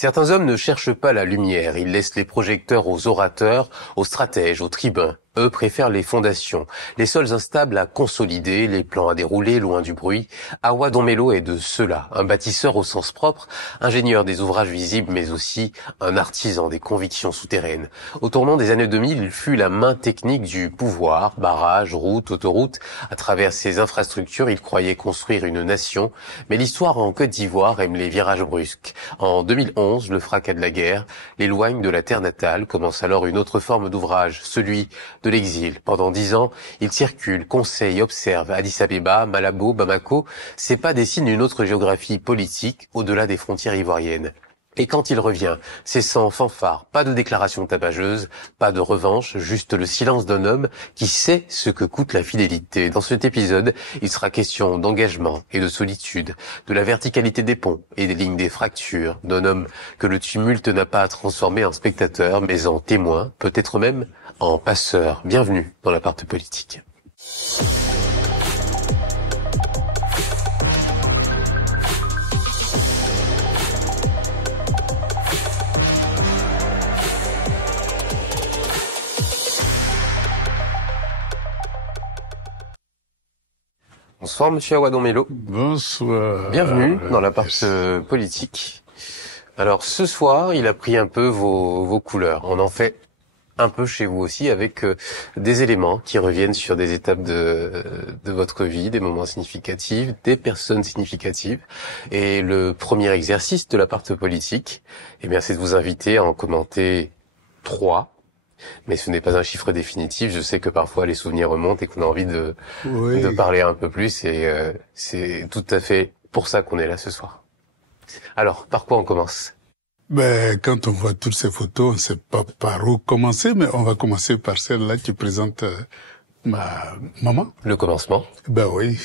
Certains hommes ne cherchent pas la lumière, ils laissent les projecteurs aux orateurs, aux stratèges, aux tribuns. Eux préfèrent les fondations, les sols instables à consolider, les plans à dérouler loin du bruit. Awa Donmelo est de ceux-là, un bâtisseur au sens propre, ingénieur des ouvrages visibles mais aussi un artisan des convictions souterraines. Au tournant des années 2000, il fut la main technique du pouvoir, barrages, routes, autoroutes. À travers ces infrastructures, il croyait construire une nation, mais l'histoire en Côte d'Ivoire aime les virages brusques. En 2011, le fracas de la guerre l'éloigne de la terre natale, commence alors une autre forme d'ouvrage, celui de l'exil. Pendant 10 ans, il circule, conseille, observe. Addis Abeba, Malabo, Bamako, ces pas dessinent une autre géographie politique au-delà des frontières ivoiriennes. Et quand il revient, c'est sans fanfare, pas de déclaration tapageuse, pas de revanche, juste le silence d'un homme qui sait ce que coûte la fidélité. Dans cet épisode, il sera question d'engagement et de solitude, de la verticalité des ponts et des lignes des fractures, d'un homme que le tumulte n'a pas transformé en spectateur, mais en témoin, peut-être même en passeur. Bienvenue dans l'appart politique. Bonsoir, monsieur Awa Donmelo. Bonsoir. Bienvenue dans l'appart politique. Alors, ce soir, il a pris un peu vos couleurs. On en fait un peu chez vous aussi avec des éléments qui reviennent sur des étapes de votre vie, des moments significatifs, des personnes significatives. Et le premier exercice de l'appart politique, eh bien, c'est de vous inviter à en commenter 3. Mais ce n'est pas un chiffre définitif. Je sais que parfois les souvenirs remontent et qu'on a envie de parler un peu plus. Et c'est tout à fait pour ça qu'on est là ce soir. Alors, par quoi on commence ? Quand on voit toutes ces photos, on ne sait pas par où commencer, mais on va commencer par celle-là qui présente ma maman. Le commencement ? Oui,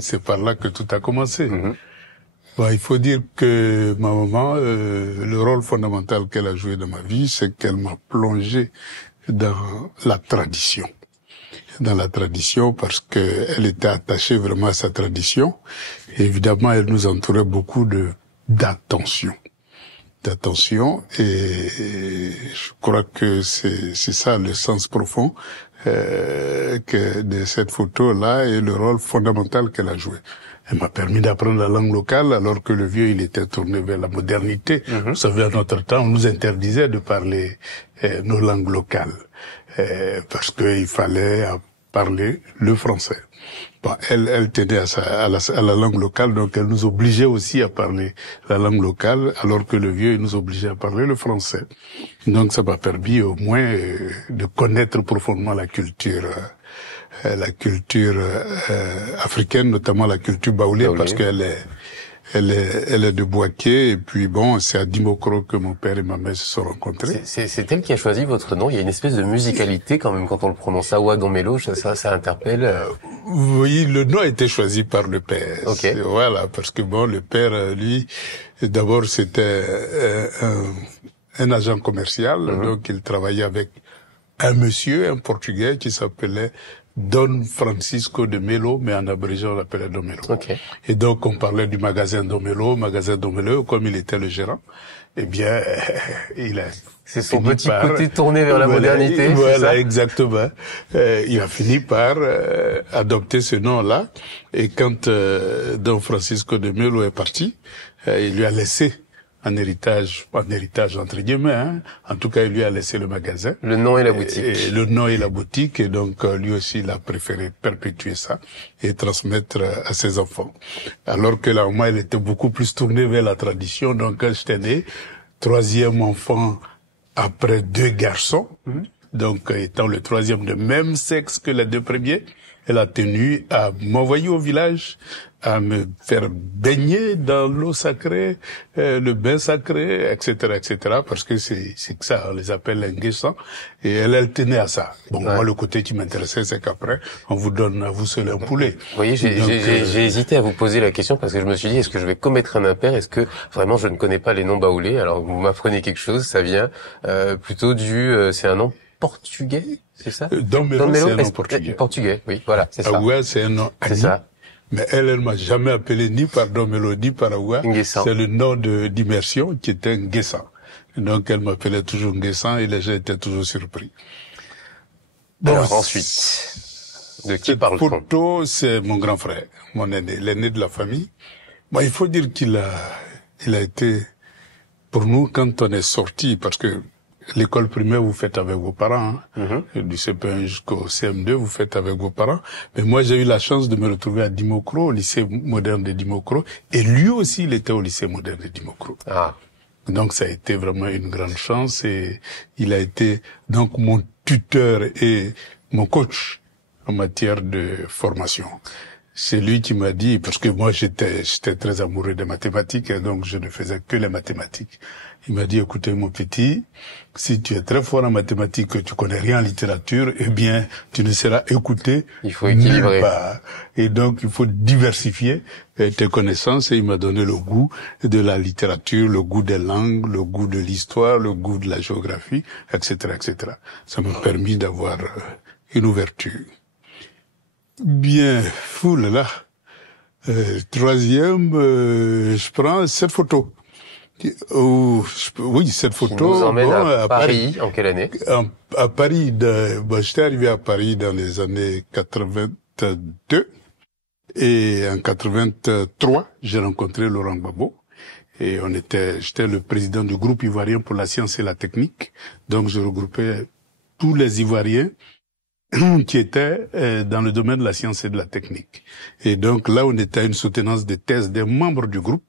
c'est par là que tout a commencé. Il faut dire que ma maman, le rôle fondamental qu'elle a joué dans ma vie, c'est qu'elle m'a plongé dans la tradition. Dans la tradition parce que elle était attachée vraiment à sa tradition. Et évidemment, elle nous entourait beaucoup d'attention. Et je crois que c'est ça le sens profond que de cette photo-là et le rôle fondamental qu'elle a joué. Elle m'a permis d'apprendre la langue locale alors que le vieux, il était tourné vers la modernité. Vous savez, à notre temps, on nous interdisait de parler nos langues locales parce qu'il fallait parler le français. Elle tenait à la langue locale, donc elle nous obligeait aussi à parler la langue locale, alors que le vieux, il nous obligeait à parler le français. Donc ça m'a permis au moins de connaître profondément la culture africaine, notamment la culture baoulé, parce qu'elle est de Bouaké, et puis c'est à Dimokro que mon père et ma mère se sont rencontrés. C'est elle qui a choisi votre nom. Il y a une espèce de musicalité quand même quand on le prononce. Awa Donmelo, ça interpelle. Oui, le nom a été choisi par le père. Okay. Voilà, parce que le père, lui, d'abord c'était un agent commercial, donc il travaillait avec un Portugais qui s'appelait Don Francisco de Melo, mais en abrégeant on l'appelait Donmelo. Okay. Et donc on parlait du magasin Donmelo, comme il était le gérant, c'est son petit côté tourné vers la modernité. Voilà, c'est ça exactement. Il a fini par adopter ce nom-là, et quand Don Francisco de Melo est parti, il lui a laissé un héritage entre guillemets, En tout cas, il lui a laissé le magasin. Le nom et la boutique. Et le nom et la boutique, et donc lui aussi, il a préféré perpétuer ça et transmettre à ses enfants. Alors que la maman, elle était beaucoup plus tournée vers la tradition. Donc quand j'étais né, 3e enfant après 2 garçons, donc étant le 3e de même sexe que les 2 premiers, elle a tenu à m'envoyer au village, à me faire baigner dans l'eau sacrée, le bain sacré, etc., parce que c'est que ça, on les appelle l'inguessan, et elle tenait à ça. Moi, le côté qui m'intéressait, c'est qu'après, on vous donne à vous seul un poulet. Vous voyez, j'ai hésité à vous poser la question parce que je me suis dit, est-ce que je vais commettre un impair? Est-ce que vraiment je ne connais pas les noms baoulés? Alors vous m'apprenez quelque chose, ça vient plutôt c'est un nom portugais, c'est ça? Donmelo, c'est un nom portugais. Portugais, oui, voilà, c'est ça. Awa, c'est un nom c'est ça. Mais elle m'a jamais appelé ni par Dom Mélodie Parawa. C'est le nom d'immersion qui était Nguessan. Donc elle m'appelait toujours Nguessan et les gens étaient toujours surpris. Alors ensuite, de qui parle-t-on? Cette photo, c'est mon grand frère, mon aîné, l'aîné de la famille. Bon, il faut dire qu'il a été, pour nous, quand on est sorti, parce que l'école primaire, vous faites avec vos parents, du CP1 jusqu'au CM2, vous faites avec vos parents. Mais moi, j'ai eu la chance de me retrouver à Dimokro, au lycée moderne de Dimokro, et lui aussi, il était au lycée moderne de Dimokro. Ah. Donc, ça a été vraiment une grande chance, et il a été, donc, mon tuteur et mon coach en matière de formation. C'est lui qui m'a dit, parce que moi j'étais très amoureux des mathématiques, et donc je ne faisais que les mathématiques. Il m'a dit, écoutez mon petit, si tu es très fort en mathématiques, que tu connais rien en littérature, eh bien tu ne seras écouté nulle part. Et donc il faut diversifier tes connaissances, et il m'a donné le goût de la littérature, le goût des langues, le goût de l'histoire, le goût de la géographie, etc., etc. Ça m'a permis d'avoir une ouverture. Bien, fou là. Troisième, je prends cette photo. Oui, cette photo. Qui nous emmène à Paris. En quelle année? À Paris. J'étais arrivé à Paris dans les années 82. Et en 83, j'ai rencontré Laurent Gbagbo. Et j'étais le président du groupe ivoirien pour la science et la technique. Donc, je regroupais tous les Ivoiriens qui était dans le domaine de la science et de la technique. Et donc là, on était à une soutenance de thèse des membres du groupe.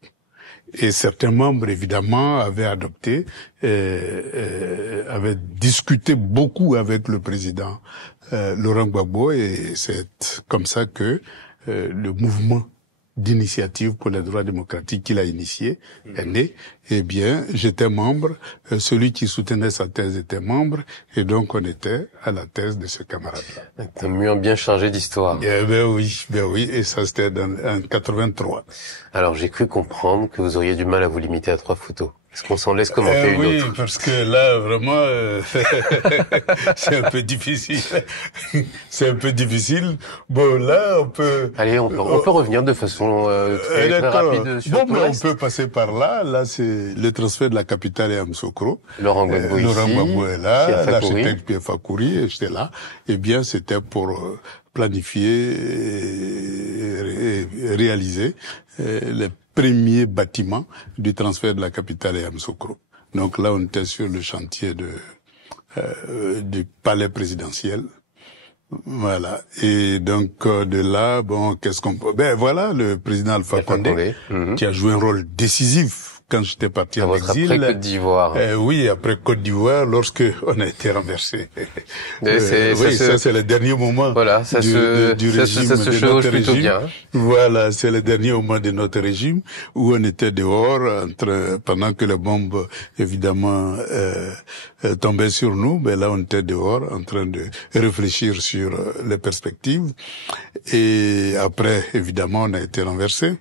Et certains membres, évidemment, avaient adopté, avaient discuté beaucoup avec le président Laurent Gbagbo. Et c'est comme ça que le mouvement d'initiative pour les droits démocratiques qu'il a initié est né. Eh bien, j'étais membre, celui qui soutenait sa thèse était membre, et donc on était à la thèse de ce camarade-là. Un mur bien chargé d'histoire. Ben oui, et ça c'était en 83. Alors j'ai cru comprendre que vous auriez du mal à vous limiter à 3 photos. Est-ce qu'on s'en laisse commenter une autre? Oui, parce que là, vraiment, c'est un peu difficile. C'est un peu difficile. Bon, là, on peut... Allez, on peut revenir de façon très rapide sur tout le reste. On peut passer par là. Là, c'est le transfert de la capitale à Yamoussoukro. Laurent Gbagbo Laurent Gbagbo est là, l'architecte Pierre Fakouri, et j'étais là. Eh bien, c'était pour planifier et réaliser les premiers bâtiments du transfert de la capitale à Yamoussoukro. Donc là, on était sur le chantier du palais présidentiel. Voilà. Et donc, de là, bon, qu'est-ce qu'on peut... Ben voilà, le président Alpha Condé, qui a joué un rôle décisif quand j'étais parti en exil. Après Côte d'Ivoire. Oui, après Côte d'Ivoire, lorsque on a été renversé. Ça c'est le dernier moment du régime, de notre régime. Bien. Voilà, c'est le dernier moment de notre régime où on était dehors pendant que les bombes, évidemment, tombaient sur nous. Ben là, on était dehors en train de réfléchir sur les perspectives. Et après, évidemment, on a été renversé.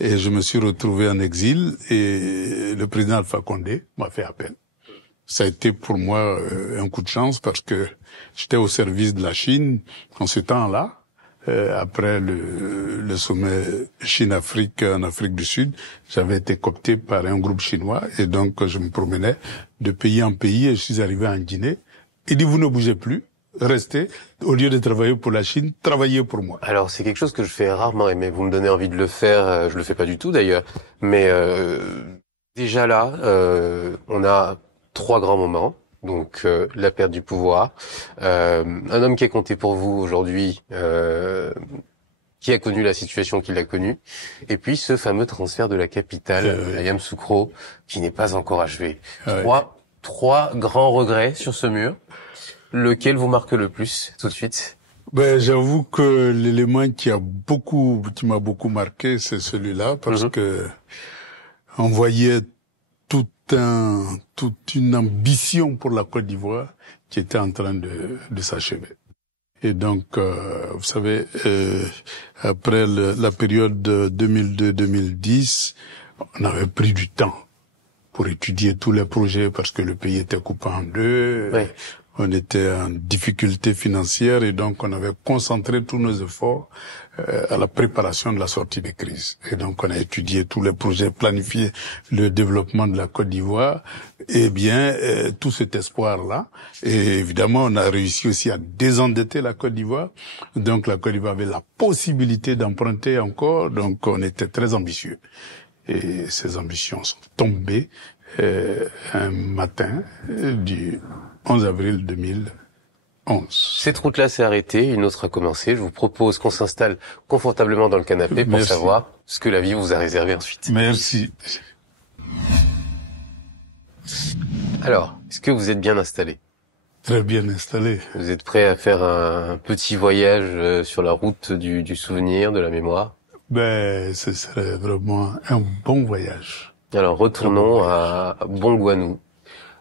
Et je me suis retrouvé en exil et le président Alpha Condé m'a fait appel. Ça a été pour moi un coup de chance parce que j'étais au service de la Chine en ce temps-là. Après le sommet Chine-Afrique en Afrique du Sud, j'avais été coopté par un groupe chinois et donc je me promenais de pays en pays et je suis arrivé en Guinée. Il dit, vous ne bougez plus. Restez, au lieu de travailler pour la Chine, travaillez pour moi. Alors c'est quelque chose que je fais rarement, mais vous me donnez envie de le faire, je le fais pas du tout d'ailleurs, mais déjà là, on a 3 grands moments, donc la perte du pouvoir, un homme qui a compté pour vous aujourd'hui, qui a connu la situation qu'il a connue, et puis ce fameux transfert de la capitale à Yamoussoukro, qui n'est pas encore achevé. Trois grands regrets sur ce mur. Lequel vous marque le plus, tout de suite? Ben, j'avoue que l'élément qui m'a beaucoup marqué, c'est celui-là, parce que on voyait toute une ambition pour la Côte d'Ivoire qui était en train de s'achever. Et donc, vous savez, après la période 2002-2010, on avait pris du temps pour étudier tous les projets parce que le pays était coupé en deux. Ouais. on était en difficulté financière et donc on avait concentré tous nos efforts à la préparation de la sortie des crises. Et donc on a étudié tous les projets, planifié le développement de la Côte d'Ivoire et bien tout cet espoir-là. Et évidemment on a réussi aussi à désendetter la Côte d'Ivoire. Donc la Côte d'Ivoire avait la possibilité d'emprunter encore, donc on était très ambitieux. Et ces ambitions sont tombées un matin du 11 avril 2011. Cette route-là s'est arrêtée, une autre a commencé. Je vous propose qu'on s'installe confortablement dans le canapé pour savoir ce que la vie vous a réservé ensuite. Merci. Alors, est-ce que vous êtes bien installé? Très bien installé. Vous êtes prêt à faire un petit voyage sur la route du souvenir, de la mémoire? Ce serait vraiment un bon voyage. Alors, retournons à Bongouanou.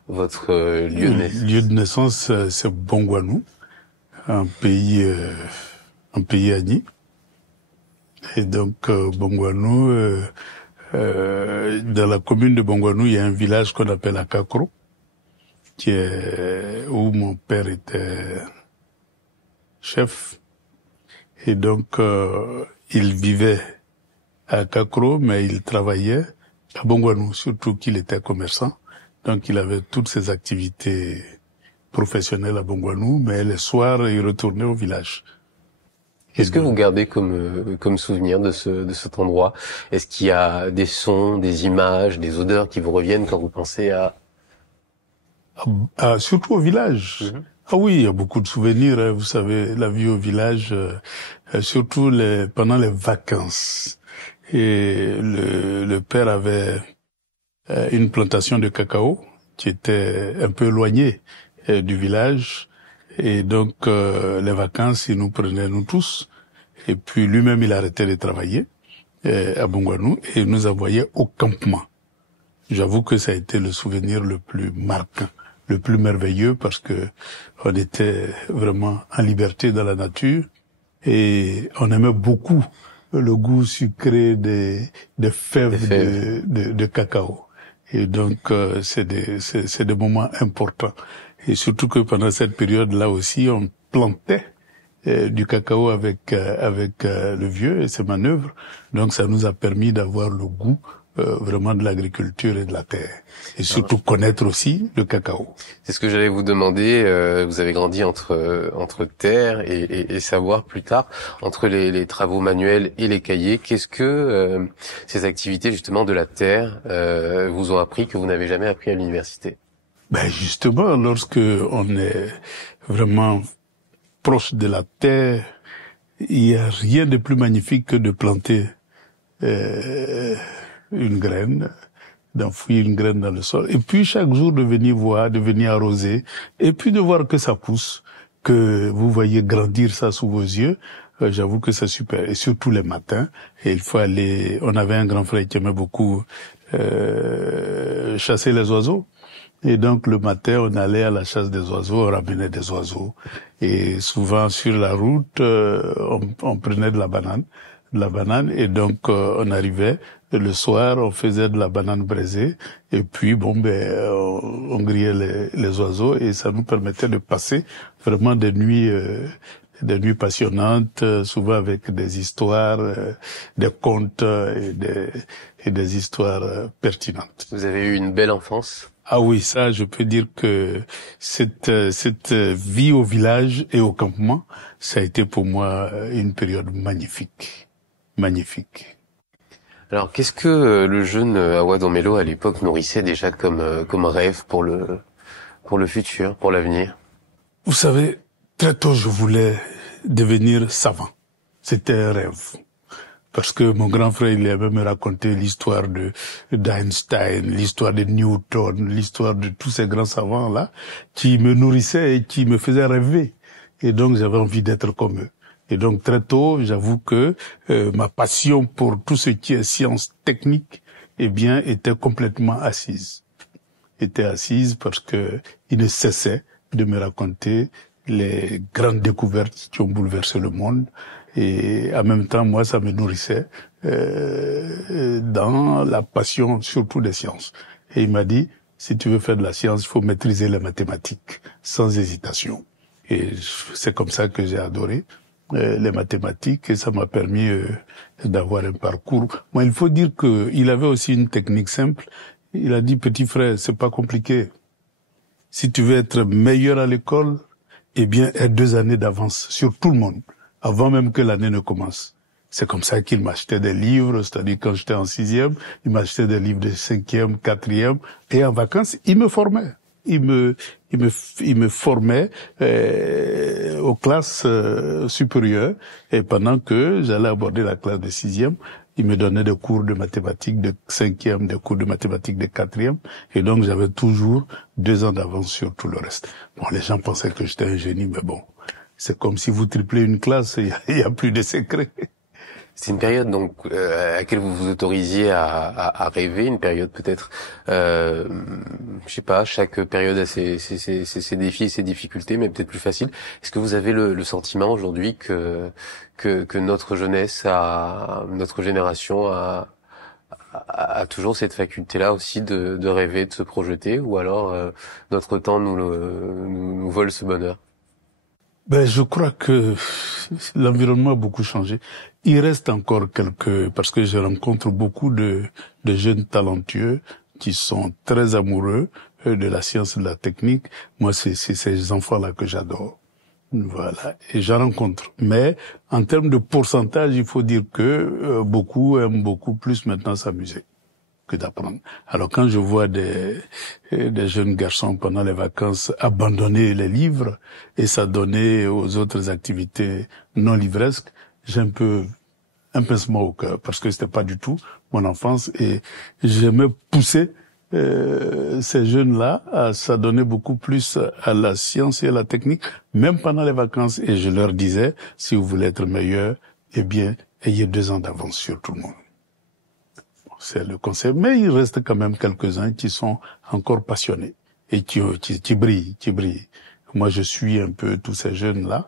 Votre lieu de naissance. Lieu de naissance, c'est Bongouanou, un pays ami. Et donc Bongouanou, dans la commune de Bongouanou, il y a un village qu'on appelle Akakro, où mon père était chef. Et donc il vivait à Akakro, mais il travaillait à Bongouanou, surtout qu'il était commerçant. Donc il avait toutes ses activités professionnelles à Bongouanou, mais les soirs, il retournait au village. Qu'est-ce que vous gardez comme souvenir de cet endroit? Est-ce qu'il y a des sons, des images, des odeurs qui vous reviennent quand vous pensez surtout au village. Ah oui, il y a beaucoup de souvenirs, hein. Vous savez, la vie au village, surtout pendant les vacances. Et le père avait une plantation de cacao qui était un peu éloignée du village. Et donc, les vacances, il nous prenait, nous tous. Et puis, lui-même, il arrêtait de travailler à Bongouanou et il nous envoyait au campement. J'avoue que ça a été le souvenir le plus marquant, le plus merveilleux, parce que on était vraiment en liberté dans la nature et on aimait beaucoup le goût sucré des fèves de cacao. Et donc, c'est des moments importants. Et surtout que pendant cette période-là aussi, on plantait du cacao avec le vieux et ses manœuvres. Donc, ça nous a permis d'avoir le goût vraiment de l'agriculture et de la terre. Et surtout connaître aussi le cacao. C'est ce que j'allais vous demander. Vous avez grandi entre terre et savoir plus tard, entre les travaux manuels et les cahiers. Qu'est-ce que ces activités justement de la terre vous ont appris que vous n'avez jamais appris à l'université? Justement, lorsque on est vraiment proche de la terre, il n'y a rien de plus magnifique que de planter une graine, d'enfouir une graine dans le sol, et puis chaque jour de venir voir, de venir arroser, et puis de voir que ça pousse, que vous voyez grandir ça sous vos yeux. J'avoue que c'est super, et surtout les matins. Et il faut aller. On avait un grand frère qui aimait beaucoup chasser les oiseaux. Et donc le matin, on allait à la chasse des oiseaux, on ramenait des oiseaux. Et souvent sur la route, on prenait de la banane. Et donc on arrivait le soir, on faisait de la banane braisée. Et puis on grillait les oiseaux et ça nous permettait de passer vraiment des nuits passionnantes, souvent avec des histoires, des contes et des histoires pertinentes. Vous avez eu une belle enfance? Ah oui, ça, je peux dire que cette vie au village et au campement, ça a été pour moi une période magnifique. Magnifique. Alors, qu'est-ce que le jeune Awa Domelo à l'époque nourrissait déjà comme rêve pour le futur, pour l'avenir? Vous savez, très tôt, je voulais devenir savant. C'était un rêve. Parce que mon grand frère, il avait me raconté l'histoire d'Einstein, l'histoire de Newton, l'histoire de tous ces grands savants-là, qui me nourrissaient et qui me faisaient rêver. Et donc, j'avais envie d'être comme eux. Et donc, très tôt, j'avoue que ma passion pour tout ce qui est science technique, était complètement assise. Était assise parce que il ne cessait de me raconter les grandes découvertes qui ont bouleversé le monde. Et en même temps, moi, ça me nourrissait dans la passion surtout des sciences. Et il m'a dit, Si tu veux faire de la science, il faut maîtriser les mathématiques, sans hésitation. Et c'est comme ça que j'ai adoré les mathématiques et ça m'a permis d'avoir un parcours. Moi, il faut dire qu'il avait aussi une technique simple. Il a dit, petit frère, c'est pas compliqué. Si tu veux être meilleur à l'école, eh bien, aie 2 années d'avance sur tout le monde, avant même que l'année ne commence. C'est comme ça qu'il m'achetait des livres, c'est-à-dire quand j'étais en 6e, il m'achetait des livres de 5e, 4e, et en vacances, il me formait. Il me formait aux classes supérieures, et pendant que j'allais aborder la classe de 6e, il me donnait des cours de mathématiques de 5e, des cours de mathématiques de 4e, et donc j'avais toujours 2 ans d'avance sur tout le reste. Bon, les gens pensaient que j'étais un génie, mais bon, c'est comme si vous triplez une classe, il y a plus de secrets. C'est une période donc à laquelle vous vous autorisiez à rêver, une période peut-être, je sais pas, chaque période a ses défis et ses difficultés, mais peut-être plus facile. Est-ce que vous avez le sentiment aujourd'hui que notre jeunesse, notre génération a toujours cette faculté-là aussi de rêver, de se projeter, ou alors notre temps nous vole ce bonheur? Ben, je crois que l'environnement a beaucoup changé. Il reste encore parce que je rencontre beaucoup de jeunes talentueux qui sont très amoureux de la science et de la technique. Moi, c'est ces enfants-là que j'adore. Voilà. Et j'en rencontre. Mais, en termes de pourcentage, il faut dire que beaucoup aiment beaucoup plus maintenant s'amuser que d'apprendre. Alors quand je vois des jeunes garçons pendant les vacances abandonner les livres et s'adonner aux autres activités non livresques, j'ai un pincement au cœur parce que c'était pas du tout mon enfance et j'aimais pousser ces jeunes-là à s'adonner beaucoup plus à la science et à la technique, même pendant les vacances. Et je leur disais, si vous voulez être meilleur, eh bien, ayez 2 ans d'avance sur tout le monde. C'est le conseil. Mais il reste quand même quelques-uns qui sont encore passionnés et qui brillent. Moi, je suis un peu tous ces jeunes-là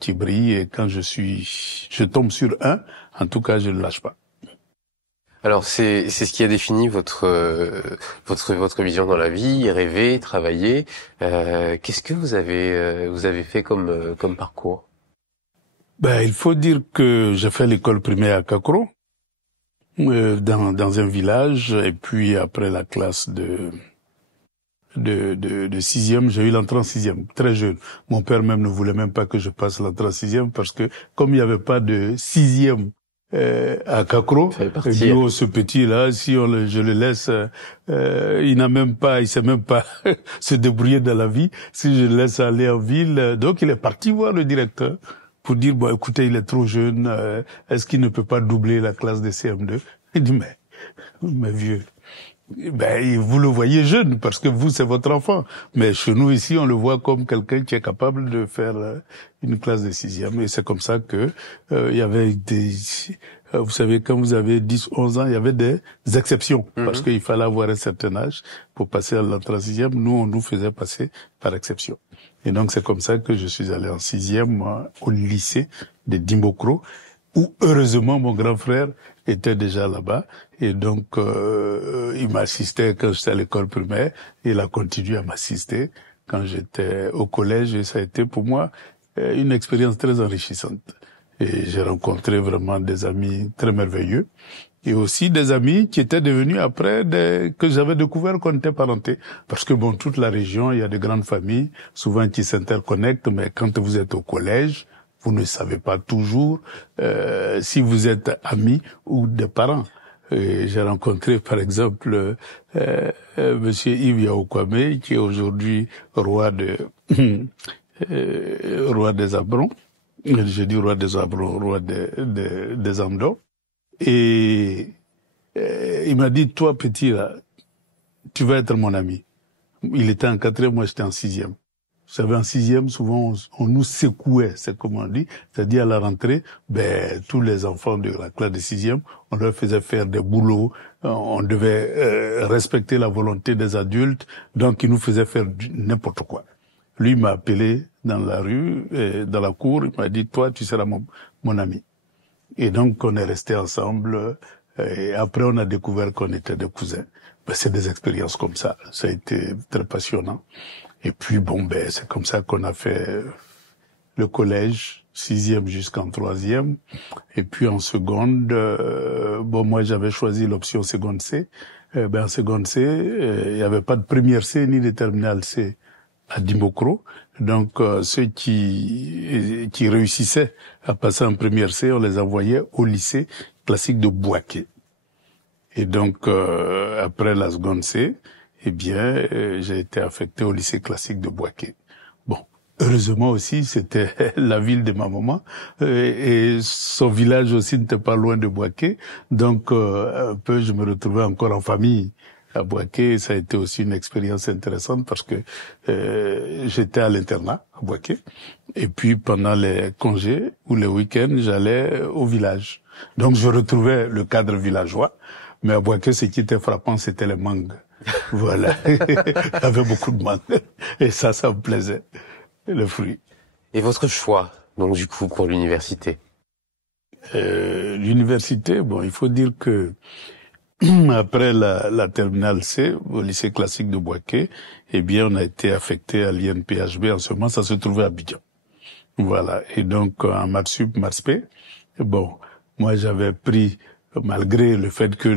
qui brillent et quand je tombe sur un, en tout cas, je ne lâche pas. Alors c'est ce qui a défini votre vision dans la vie, rêver, travailler. Qu'est-ce que vous avez fait comme parcours? Ben, il faut dire que j'ai fait l'école primaire à Kakro. Dans un village, et puis après la classe de 6e, j'ai eu l'entrée en 6e, très jeune. Mon père même ne voulait même pas que je passe l'entrée en 6e parce que comme il n'y avait pas de 6e à Kakro, ce petit là, si je le laisse, il sait même pas se débrouiller dans la vie. Si je le laisse aller en ville, donc il est parti voir le directeur pour dire, bon, écoutez, il est trop jeune, est-ce qu'il ne peut pas doubler la classe de CM2? Il dit, mais vieux, ben, vous le voyez jeune, parce que vous, c'est votre enfant. Mais chez nous, ici, on le voit comme quelqu'un qui est capable de faire une classe de 6e. Et c'est comme ça que il y avait vous savez, quand vous avez 10, 11 ans, il y avait des exceptions, parce qu'il fallait avoir un certain âge pour passer à l'entrée en 6e. Nous, on nous faisait passer par exception. Et donc, c'est comme ça que je suis allé en 6e au lycée de Dimbokro, où, heureusement, mon grand frère était déjà là-bas. Et donc, il m'assistait quand j'étais à l'école primaire. Il a continué à m'assister quand j'étais au collège. Et ça a été pour moi une expérience très enrichissante. Et j'ai rencontré vraiment des amis très merveilleux. Et aussi des amis qui étaient devenus après que j'avais découvert qu'on était parentés. Parce que bon, toute la région, il y a de grandes familles, souvent qui s'interconnectent, mais quand vous êtes au collège, vous ne savez pas toujours si vous êtes amis ou des parents. J'ai rencontré par exemple Monsieur Yves Yaoukwame, qui est aujourd'hui roi des Abrons. Je dis roi des Abrons, roi des Amdo. Et il m'a dit, toi petit là, tu vas être mon ami. Il était en 4e, moi j'étais en 6e. Vous savez, en 6e, souvent on nous secouait, c'est comme on dit. C'est-à-dire à la rentrée, ben tous les enfants de la classe de 6e, on leur faisait faire des boulots, on devait respecter la volonté des adultes, donc ils nous faisaient faire n'importe quoi. Lui m'a appelé dans la rue, dans la cour, il m'a dit, toi tu seras mon ami. Et donc, on est resté ensemble Et après, on a découvert qu'on était des cousins. Ben, c'est des expériences comme ça. Ça a été très passionnant. Et puis, bon, ben, c'est comme ça qu'on a fait le collège, 6e jusqu'en 3e. Et puis, en seconde, bon, moi, j'avais choisi l'option seconde C. Ben, en seconde C, il n'y avait pas de première C ni de terminale C à Dimokro. Donc, ceux qui réussissaient à passer en première C, on les envoyait au lycée classique de Bouaké. Et donc, après la seconde C, eh bien, j'ai été affecté au lycée classique de Bouaké. Bon, heureusement aussi, c'était la ville de ma maman, et son village aussi n'était pas loin de Bouaké. Donc, un peu, je me retrouvais encore en famille à Bouaké. Ça a été aussi une expérience intéressante parce que j'étais à l'internat à Bouaké. Et puis, pendant les congés ou les week-ends, j'allais au village. Donc, je retrouvais le cadre villageois. Mais à Bouaké, ce qui était frappant, c'était les mangues. Voilà. Il y avait beaucoup de mangues. Et ça me plaisait. Le fruit. Et votre choix, donc, du coup, pour l'université? L'université, bon, il faut dire que après la terminale C, au lycée classique de Bouaké, eh bien, on a été affecté à l'INPHB. En ce moment, ça se trouvait à Abidjan. Voilà. Et donc, en maths sup, maths spé, bon, moi, j'avais pris, malgré le fait que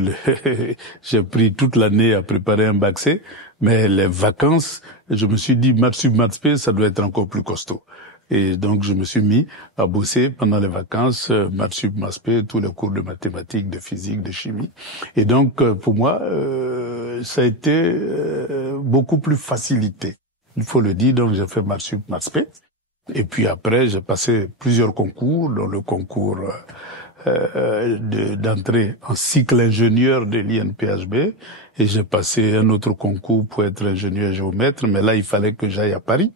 j'ai pris toute l'année à préparer un bac C, mais les vacances, je me suis dit, maths sup, maths spé, ça doit être encore plus costaud. Et donc, je me suis mis à bosser pendant les vacances, maths sup, maths spé, tous les cours de mathématiques, de physique, de chimie. Et donc, pour moi, ça a été beaucoup plus facilité. Il faut le dire, donc j'ai fait maths sup, maths spé. Et puis après, j'ai passé plusieurs concours, dont le concours d'entrée en cycle ingénieur de l'INPHB, et j'ai passé un autre concours pour être ingénieur géomètre, mais là il fallait que j'aille à Paris,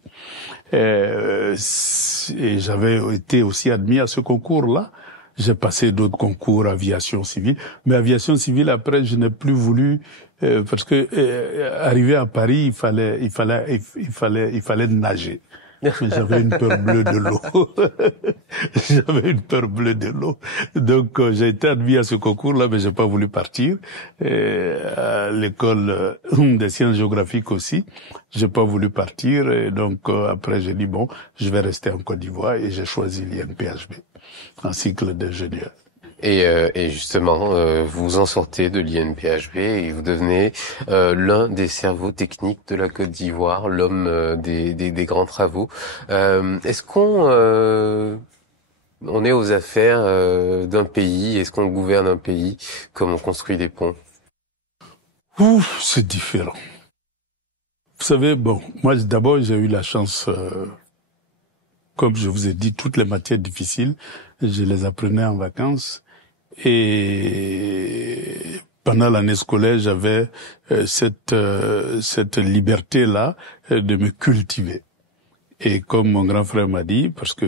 et j'avais été aussi admis à ce concours-là. J'ai passé d'autres concours aviation civile, mais aviation civile après je n'ai plus voulu parce que arrivé à Paris il fallait nager. J'avais une peur bleue de l'eau. J'avais une peur bleue de l'eau. Donc, j'ai été admis à ce concours-là, mais j'ai pas voulu partir. À l'école des sciences géographiques aussi, j'ai pas voulu partir. Et donc, après, j'ai dit, bon, je vais rester en Côte d'Ivoire et j'ai choisi l'INPHB, en cycle d'ingénieur. Et justement, vous en sortez de l'INPHB et vous devenez l'un des cerveaux techniques de la Côte d'Ivoire, l'homme des grands travaux. Est-ce qu'on on est aux affaires d'un pays? Est-ce qu'on gouverne un pays comme on construit des ponts? Ouf, c'est différent. Vous savez, bon, moi d'abord j'ai eu la chance, comme je vous ai dit, toutes les matières difficiles, je les apprenais en vacances. Et pendant l'année scolaire, j'avais cette liberté-là de me cultiver. Et comme mon grand frère m'a dit, parce que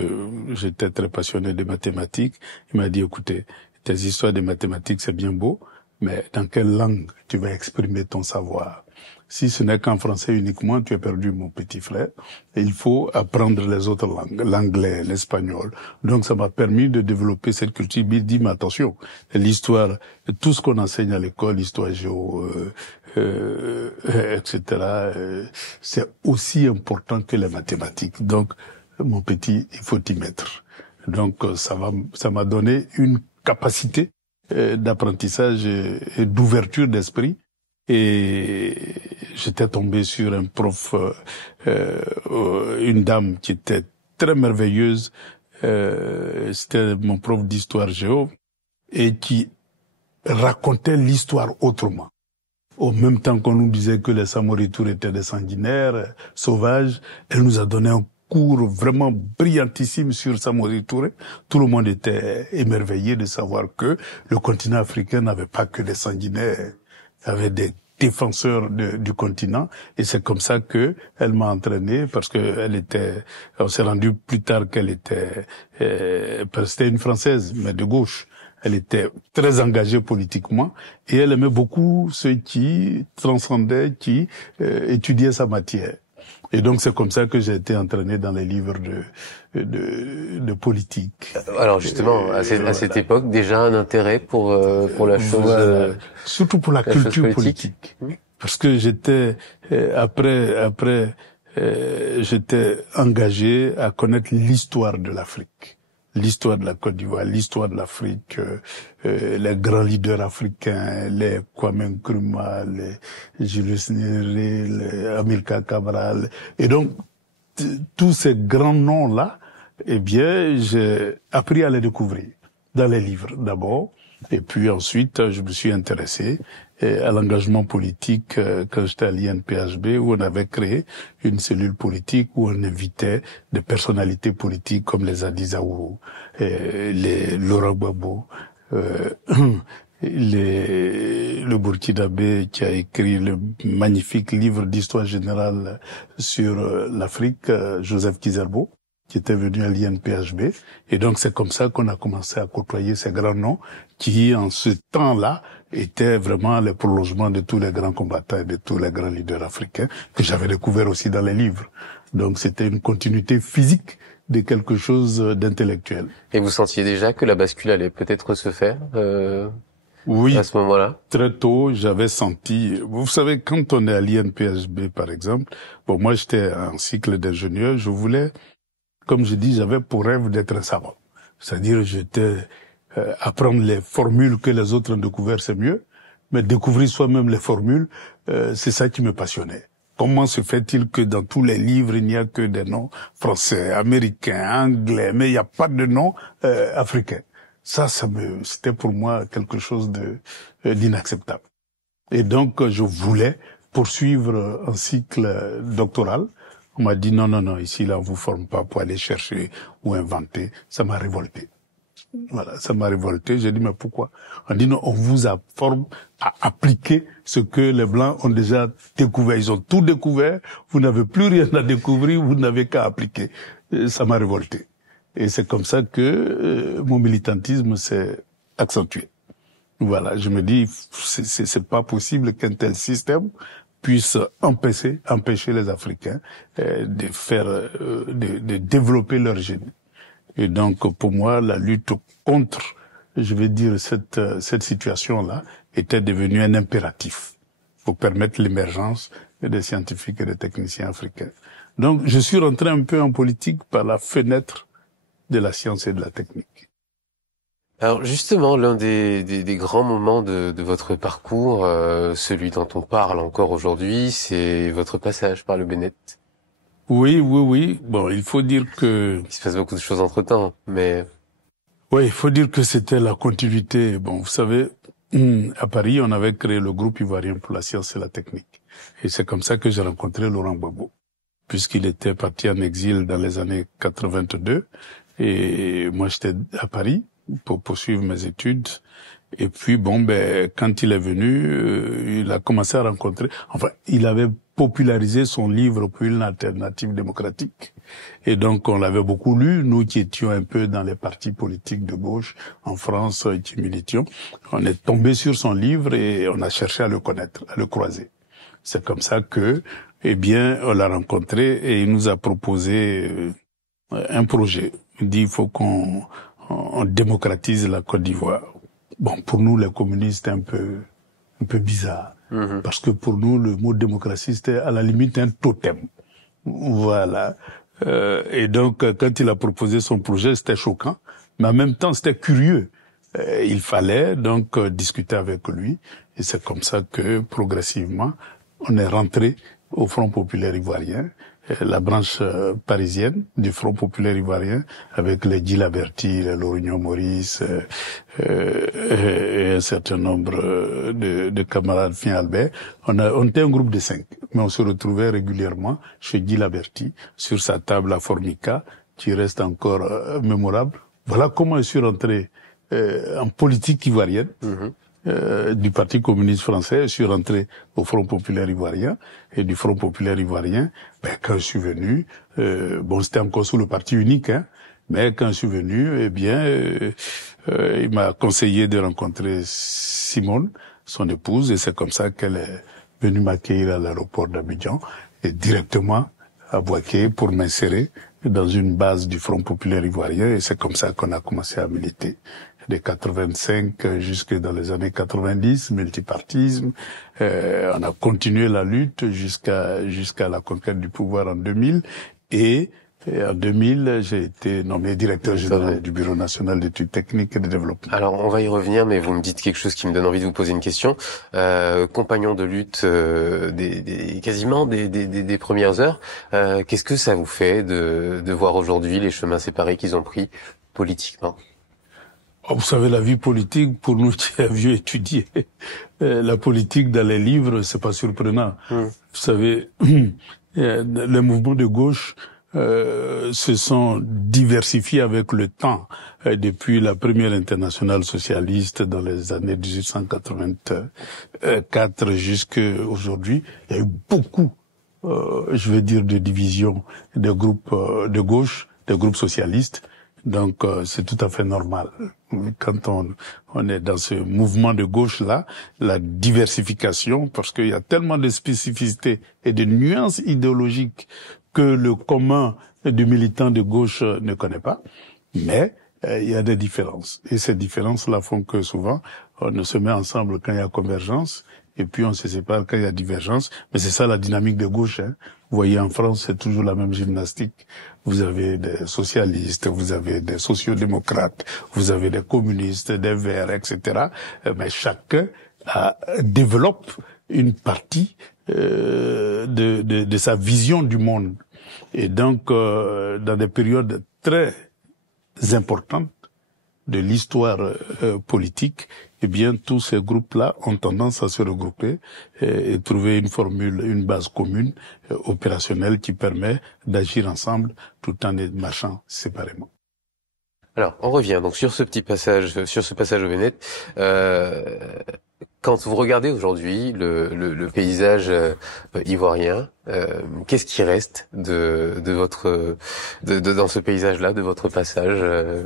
j'étais très passionné de mathématiques, il m'a dit, écoutez, tes histoires de mathématiques, c'est bien beau, mais dans quelle langue tu vas exprimer ton savoir? Si ce n'est qu'en français uniquement, tu es perdu, mon petit frère. Et il faut apprendre les autres langues, l'anglais, l'espagnol. Donc, ça m'a permis de développer cette culture. Il dit, mais attention, l'histoire, tout ce qu'on enseigne à l'école, l'histoire géo, etc., c'est aussi important que les mathématiques. Donc, mon petit, il faut t'y mettre. Donc, ça m'a donné une capacité d'apprentissage et d'ouverture d'esprit. Et j'étais tombé sur un prof, une dame qui était très merveilleuse. C'était mon prof d'histoire géo et qui racontait l'histoire autrement. Au même temps qu'on nous disait que les Samori Touré étaient des sanguinaires, sauvages, elle nous a donné un cours vraiment brillantissime sur Samori Touré. Tout le monde était émerveillé de savoir que le continent africain n'avait pas que des sanguinaires. Il y avait des défenseurs du continent, et c'est comme ça que elle m'a entraîné, parce que on s'est rendu plus tard qu'elle était, c'était une Française, mais de gauche. Elle était très engagée politiquement, et elle aimait beaucoup ceux qui transcendaient, qui étudiaient sa matière. Et donc c'est comme ça que j'ai été entraîné dans les livres de politique. Alors justement, à cette époque, déjà un intérêt pour la chose, voilà. Surtout pour la culture politique. Parce que j'étais j'étais engagé à connaître l'histoire de l'Afrique, l'histoire de la Côte d'Ivoire, l'histoire de l'Afrique, les grands leaders africains, les Kwame Nkrumah, les Julius Nyerere, les Amilcar Cabral, et donc tous ces grands noms-là, eh bien, j'ai appris à les découvrir dans les livres d'abord, et puis ensuite je me suis intéressé à l'engagement politique quand j'étais à l'INPHB, où on avait créé une cellule politique où on invitait des personnalités politiques comme les Hadi Zaouarou, les Laurent Gbagbo, le Burkinabé qui a écrit le magnifique livre d'histoire générale sur l'Afrique, Joseph Kizerbo, qui était venu à l'INPHB. Et donc c'est comme ça qu'on a commencé à côtoyer ces grands noms qui, en ce temps-là, étaient vraiment les prolongements de tous les grands combattants et de tous les grands leaders africains que j'avais découvert aussi dans les livres. Donc c'était une continuité physique de quelque chose d'intellectuel. Et vous sentiez déjà que la bascule allait peut-être se faire oui, à ce moment-là? Très tôt, j'avais senti... Vous savez, quand on est à l'INPHB, par exemple, bon, moi j'étais en cycle d'ingénieur, je voulais, comme je dis, j'avais pour rêve d'être un savant. C'est-à-dire, apprendre les formules que les autres ont découvertes, c'est mieux, mais découvrir soi-même les formules, c'est ça qui me passionnait. Comment se fait-il que dans tous les livres, il n'y a que des noms français, américains, anglais, mais il n'y a pas de noms africains? C'était pour moi quelque chose d'inacceptable. Et donc, je voulais poursuivre un cycle doctoral. On m'a dit non, ici, là, on vous forme pas pour aller chercher ou inventer. Ça m'a révolté. Voilà, ça m'a révolté. J'ai dit, mais pourquoi? On dit non, on vous forme à appliquer ce que les Blancs ont déjà découvert. Ils ont tout découvert. Vous n'avez plus rien à découvrir. Vous n'avez qu'à appliquer. Et ça m'a révolté. Et c'est comme ça que mon militantisme s'est accentué. Voilà, je me dis, c'est pas possible qu'un tel système puisse empêcher les Africains de développer leur génie. Et donc, pour moi, la lutte contre, je vais dire, cette situation-là était devenue un impératif pour permettre l'émergence des scientifiques et des techniciens africains. Donc, je suis rentré un peu en politique par la fenêtre de la science et de la technique. Alors justement, l'un des grands moments de votre parcours, celui dont on parle encore aujourd'hui, c'est votre passage par le Bénin. Oui. Bon, il faut dire que... Il se passe beaucoup de choses entre-temps, mais... Oui, il faut dire que c'était la continuité. Bon, vous savez, à Paris, on avait créé le groupe ivoirien pour la science et la technique. Et c'est comme ça que j'ai rencontré Laurent Gbagbo, puisqu'il était parti en exil dans les années 82. Et moi, j'étais à Paris pour poursuivre mes études. Et puis, quand il est venu, il a commencé à rencontrer... Enfin, il avait popularisé son livre pour une alternative démocratique. Et donc, on l'avait beaucoup lu, nous qui étions un peu dans les partis politiques de gauche en France et qui militions. On est tombé sur son livre et on a cherché à le connaître, à le croiser. C'est comme ça que, on l'a rencontré et il nous a proposé un projet. Il dit, il faut qu'on démocratise la Côte d'Ivoire. Bon, pour nous, les communistes, c'est un peu bizarre. Parce que pour nous, le mot démocratie, c'était à la limite un totem. Voilà. Et donc, quand il a proposé son projet, c'était choquant. Mais en même temps, c'était curieux. Il fallait donc discuter avec lui. Et c'est comme ça que, progressivement, on est rentré au Front populaire ivoirien, la branche parisienne du Front populaire ivoirien, avec les Guy Laberty, les Lorignon Maurice, et un certain nombre de camarades Fin Albert. On était un groupe de 5, mais on se retrouvait régulièrement chez Guy Laberty, sur sa table à Formica, qui reste encore mémorable. Voilà comment je suis rentré en politique ivoirienne. Du Parti communiste français, je suis rentré au Front populaire ivoirien, et du Front populaire ivoirien, quand je suis venu, c'était encore sous le parti unique, mais quand je suis venu, il m'a conseillé de rencontrer Simone, son épouse, et c'est comme ça qu'elle est venue m'accueillir à l'aéroport d'Abidjan, directement à Bouaké pour m'insérer dans une base du Front populaire ivoirien, et c'est comme ça qu'on a commencé à militer. De 85 jusque dans les années 90, multipartisme. On a continué la lutte jusqu'à la conquête du pouvoir en 2000, et en 2000, j'ai été nommé directeur général du Bureau national d'études techniques et de développement. Alors, on va y revenir, mais vous me dites quelque chose qui me donne envie de vous poser une question. Compagnon de lutte quasiment des premières heures, qu'est-ce que ça vous fait de voir aujourd'hui les chemins séparés qu'ils ont pris politiquement? Vous savez, la vie politique, pour nous qui avions étudié la politique dans les livres, c'est pas surprenant. Vous savez, les mouvements de gauche se sont diversifiés avec le temps. Depuis la première internationale socialiste dans les années 1884 jusqu'à aujourd'hui, il y a eu beaucoup, je veux dire, de divisions de groupes de gauche, de groupes socialistes. Donc c'est tout à fait normal. Quand on est dans ce mouvement de gauche-là, la diversification, parce qu'il y a tellement de spécificités et de nuances idéologiques que le commun du militant de gauche ne connaît pas, mais il y a des différences. Et ces différences-là font que souvent, on se met ensemble quand il y a convergence, et puis on se sépare quand il y a divergence. Mais c'est ça la dynamique de gauche, hein. Vous voyez, en France, c'est toujours la même gymnastique. Vous avez des socialistes, vous avez des sociodémocrates, vous avez des communistes, des verts, etc. Mais chacun développe une partie de sa vision du monde. Et donc, dans des périodes très importantes de l'histoire politique, eh bien, tous ces groupes-là ont tendance à se regrouper et trouver une formule, une base commune opérationnelle qui permet d'agir ensemble tout en marchant séparément. Alors, on revient donc sur ce passage au Bénin. Quand vous regardez aujourd'hui le paysage ivoirien, qu'est-ce qui reste de dans ce paysage-là, de votre passage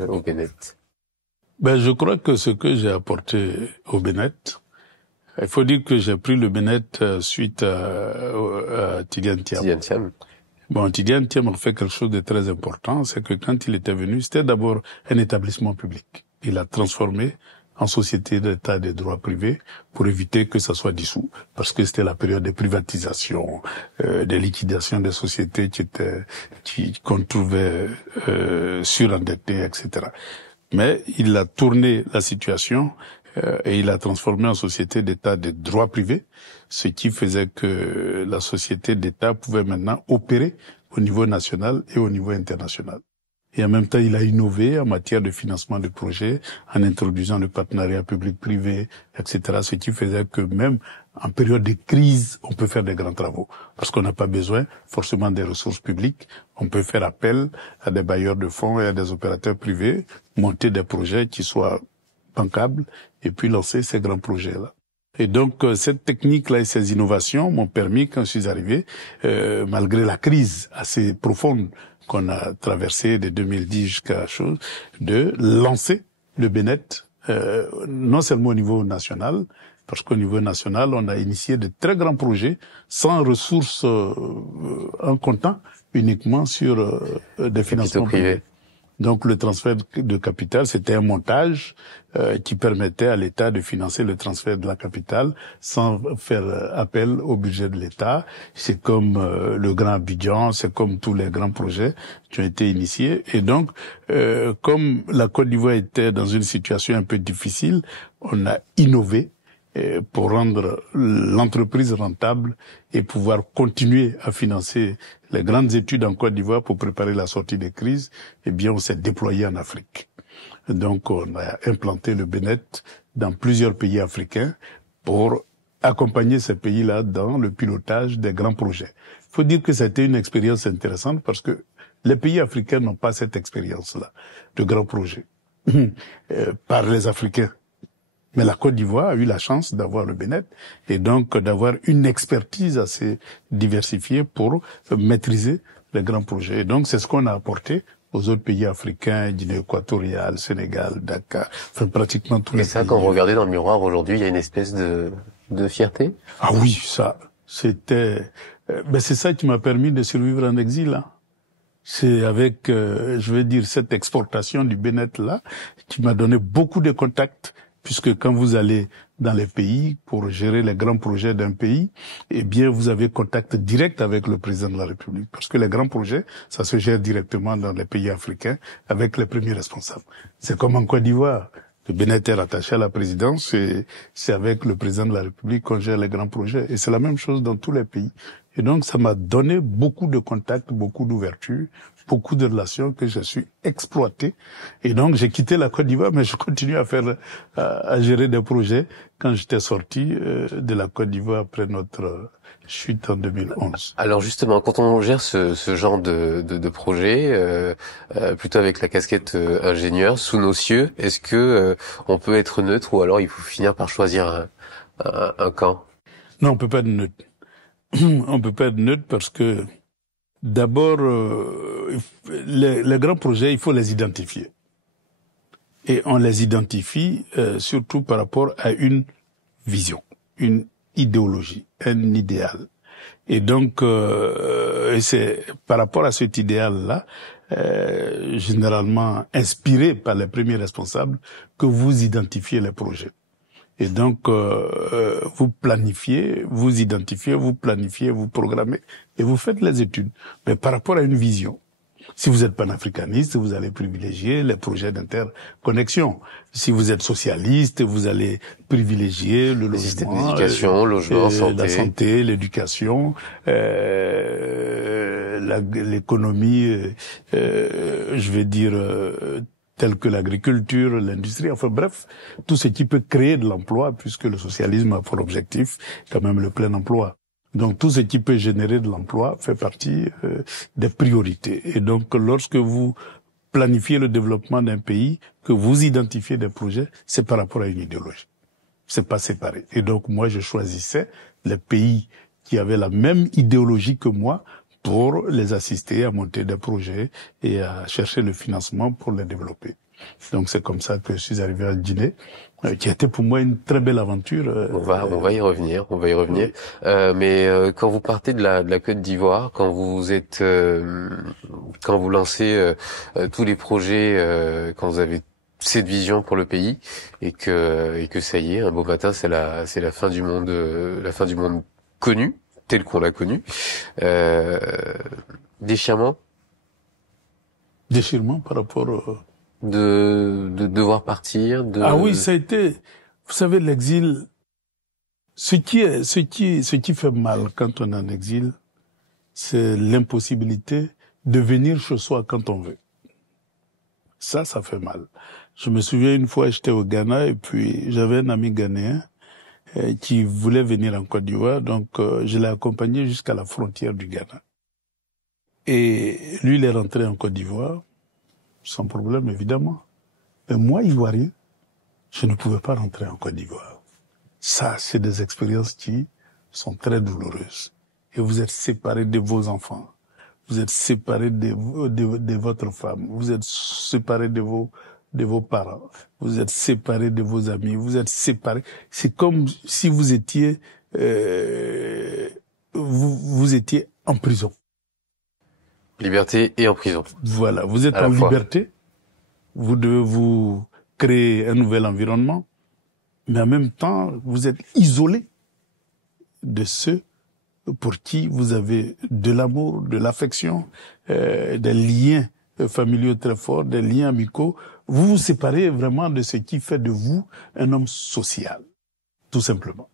au Bénin? Ben, je crois que ce que j'ai apporté au Bénin, il faut dire que j'ai pris le Bénin suite à Tidiane Thiam. Bon, Tidiane Thiam a fait quelque chose de très important, c'est que quand il était venu, c'était d'abord un établissement public. Il a transformé en société d'État des droits privés pour éviter que ça soit dissous, parce que c'était la période de privatisation, des liquidations des sociétés qu'on trouvait surendettées, etc. Mais il a tourné la situation et il a transformé en société d'État de droit privé, ce qui faisait que la société d'État pouvait maintenant opérer au niveau national et au niveau international. Et en même temps, il a innové en matière de financement de projets, en introduisant le partenariat public-privé, etc., ce qui faisait que même en période de crise, on peut faire des grands travaux. Parce qu'on n'a pas besoin forcément des ressources publiques. On peut faire appel à des bailleurs de fonds et à des opérateurs privés, monter des projets qui soient bancables et puis lancer ces grands projets-là. Et donc, cette technique-là et ces innovations m'ont permis, quand je suis arrivé, malgré la crise assez profonde qu'on a traversée de 2010 jusqu'à chose, de lancer le Bénin, non seulement au niveau national, parce qu'au niveau national, on a initié de très grands projets sans ressources en comptant uniquement sur des financements privés. Donc le transfert de capital, c'était un montage qui permettait à l'État de financer le transfert de la capitale sans faire appel au budget de l'État. C'est comme le Grand Abidjan, c'est comme tous les grands projets qui ont été initiés. Et donc, comme la Côte d'Ivoire était dans une situation un peu difficile, on a innové pour rendre l'entreprise rentable et pouvoir continuer à financer les grandes études en Côte d'Ivoire pour préparer la sortie des crises. Eh bien, on s'est déployé en Afrique. Donc, on a implanté le Bénin dans plusieurs pays africains pour accompagner ces pays-là dans le pilotage des grands projets. Il faut dire que ça a été une expérience intéressante parce que les pays africains n'ont pas cette expérience-là de grands projets par les Africains. Mais la Côte d'Ivoire a eu la chance d'avoir le Bénin et donc d'avoir une expertise assez diversifiée pour maîtriser les grands projets. Et donc c'est ce qu'on a apporté aux autres pays africains, Guinée équatoriale, Sénégal, Dakar, enfin pratiquement tous les pays. Et ça, quand vous regardez dans le miroir aujourd'hui, il y a une espèce de fierté? Ah oui, ça, c'était c'est ça qui m'a permis de survivre en exil, hein. C'est avec, je vais dire, cette exportation du Bénet-là qui m'a donné beaucoup de contacts, puisque quand vous allez dans les pays pour gérer les grands projets d'un pays, eh bien, vous avez contact direct avec le président de la République. Parce que les grands projets, ça se gère directement dans les pays africains avec les premiers responsables. C'est comme en Côte d'Ivoire. Le Bénin est rattaché à la présidence et c'est avec le président de la République qu'on gère les grands projets. Et c'est la même chose dans tous les pays. Et donc, ça m'a donné beaucoup de contacts, beaucoup d'ouverture, beaucoup de relations que je suis exploité. Et donc, j'ai quitté la Côte d'Ivoire, mais je continue à gérer des projets quand j'étais sorti de la Côte d'Ivoire après notre chute en 2011. Alors justement, quand on gère ce genre de projet, plutôt avec la casquette ingénieur sous nos cieux, est-ce que on peut être neutre ou alors il faut finir par choisir un camp? Non, on peut pas être neutre. On peut pas être neutre parce que d'abord, les grands projets, il faut les identifier. Et on les identifie surtout par rapport à une vision, une idéologie, un idéal. Et donc, c'est par rapport à cet idéal-là, généralement inspiré par les premiers responsables, que vous identifiez les projets. Et donc, vous planifiez, vous identifiez, vous planifiez, vous programmez, et vous faites les études. Mais par rapport à une vision. Si vous êtes panafricaniste, vous allez privilégier les projets d'interconnexion. Si vous êtes socialiste, vous allez privilégier le logement, l'éducation, logement, santé. La santé, l'éducation, l'économie, je vais dire, telle que l'agriculture, l'industrie, enfin bref, tout ce qui peut créer de l'emploi, puisque le socialisme a pour objectif quand même le plein emploi. Donc tout ce qui peut générer de l'emploi fait partie des priorités. Et donc lorsque vous planifiez le développement d'un pays, que vous identifiez des projets, c'est par rapport à une idéologie. C'est pas séparé. Et donc moi je choisissais les pays qui avaient la même idéologie que moi pour les assister à monter des projets et à chercher le financement pour les développer. Donc c'est comme ça que je suis arrivé à Guinée, qui a été pour moi une très belle aventure. On va y revenir. Oui. Mais quand vous partez de la Côte d'Ivoire, quand vous lancez tous les projets, quand vous avez cette vision pour le pays et que ça y est, un beau matin, c'est la fin du monde, connu tel qu'on l'a connu. Déchirement par rapport de devoir partir. Ah oui, ça a été. Vous savez, l'exil. Ce qui fait mal quand on est en exil, c'est l'impossibilité de venir chez soi quand on veut. Ça fait mal. Je me souviens une fois, j'étais au Ghana et puis j'avais un ami ghanéen qui voulait venir en Côte d'Ivoire, donc je l'ai accompagné jusqu'à la frontière du Ghana. Et lui, il est rentré en Côte d'Ivoire, sans problème évidemment. Mais moi, Ivoirien, je ne pouvais pas rentrer en Côte d'Ivoire. Ça, c'est des expériences qui sont très douloureuses. Et vous êtes séparés de vos enfants, vous êtes séparés de votre femme, vous êtes séparés de vos parents, vous êtes séparés de vos amis, vous êtes séparés. C'est comme si vous étiez vous étiez en prison. Liberté et en prison. Voilà, vous êtes en liberté, vous devez vous créer un nouvel environnement, mais en même temps, vous êtes isolé de ceux pour qui vous avez de l'amour, de l'affection, des liens familiaux très forts, des liens amicaux. Vous vous séparez vraiment de ce qui fait de vous un homme social, tout simplement.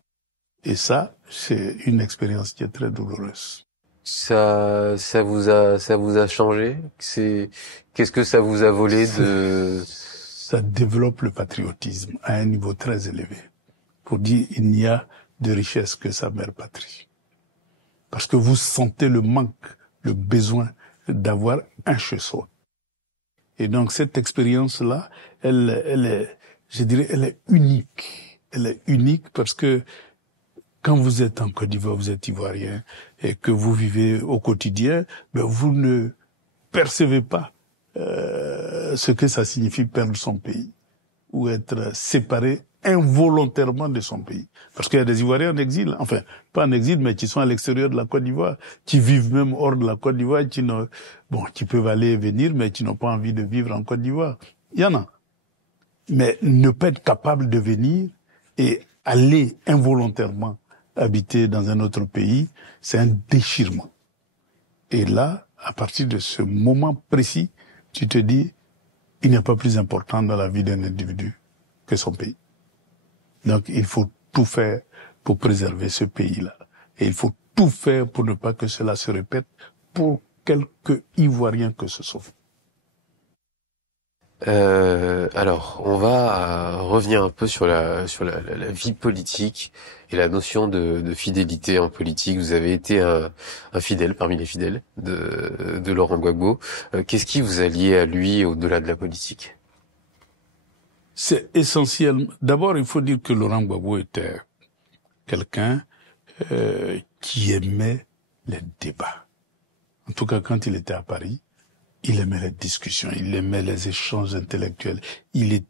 Et ça, c'est une expérience qui est très douloureuse. Ça vous a changé? Qu'est-ce que ça vous a volé de... Ça développe le patriotisme à un niveau très élevé. Pour dire, il n'y a de richesse que sa mère patrie. Parce que vous sentez le manque, le besoin d'avoir un chez-soi. Et donc, cette expérience-là, elle est unique. Elle est unique parce que quand vous êtes en Côte d'Ivoire, vous êtes ivoirien, et que vous vivez au quotidien, ben vous ne percevez pas ce que ça signifie perdre son pays, ou être séparé involontairement de son pays. Parce qu'il y a des Ivoiriens en exil, enfin, pas en exil, mais qui sont à l'extérieur de la Côte d'Ivoire, qui vivent même hors de la Côte d'Ivoire, qui peuvent aller et venir, mais qui n'ont pas envie de vivre en Côte d'Ivoire. Il y en a. Mais ne pas être capable de venir et aller involontairement habiter dans un autre pays, c'est un déchirement. Et là, à partir de ce moment précis, tu te dis, il n'est pas plus important dans la vie d'un individu que son pays. Donc, il faut tout faire pour préserver ce pays-là. Et il faut tout faire pour ne pas que cela se répète pour quelque Ivoirien que ce soit. Alors, on va revenir un peu sur la vie politique et la notion de fidélité en politique. Vous avez été un fidèle parmi les fidèles de Laurent Gbagbo. Qu'est-ce qui vous a lié à lui au-delà de la politique? C'est essentiel. D'abord, il faut dire que Laurent Gbagbo était quelqu'un qui aimait les débats. En tout cas, quand il était à Paris, il aimait les discussions, il aimait les échanges intellectuels. Il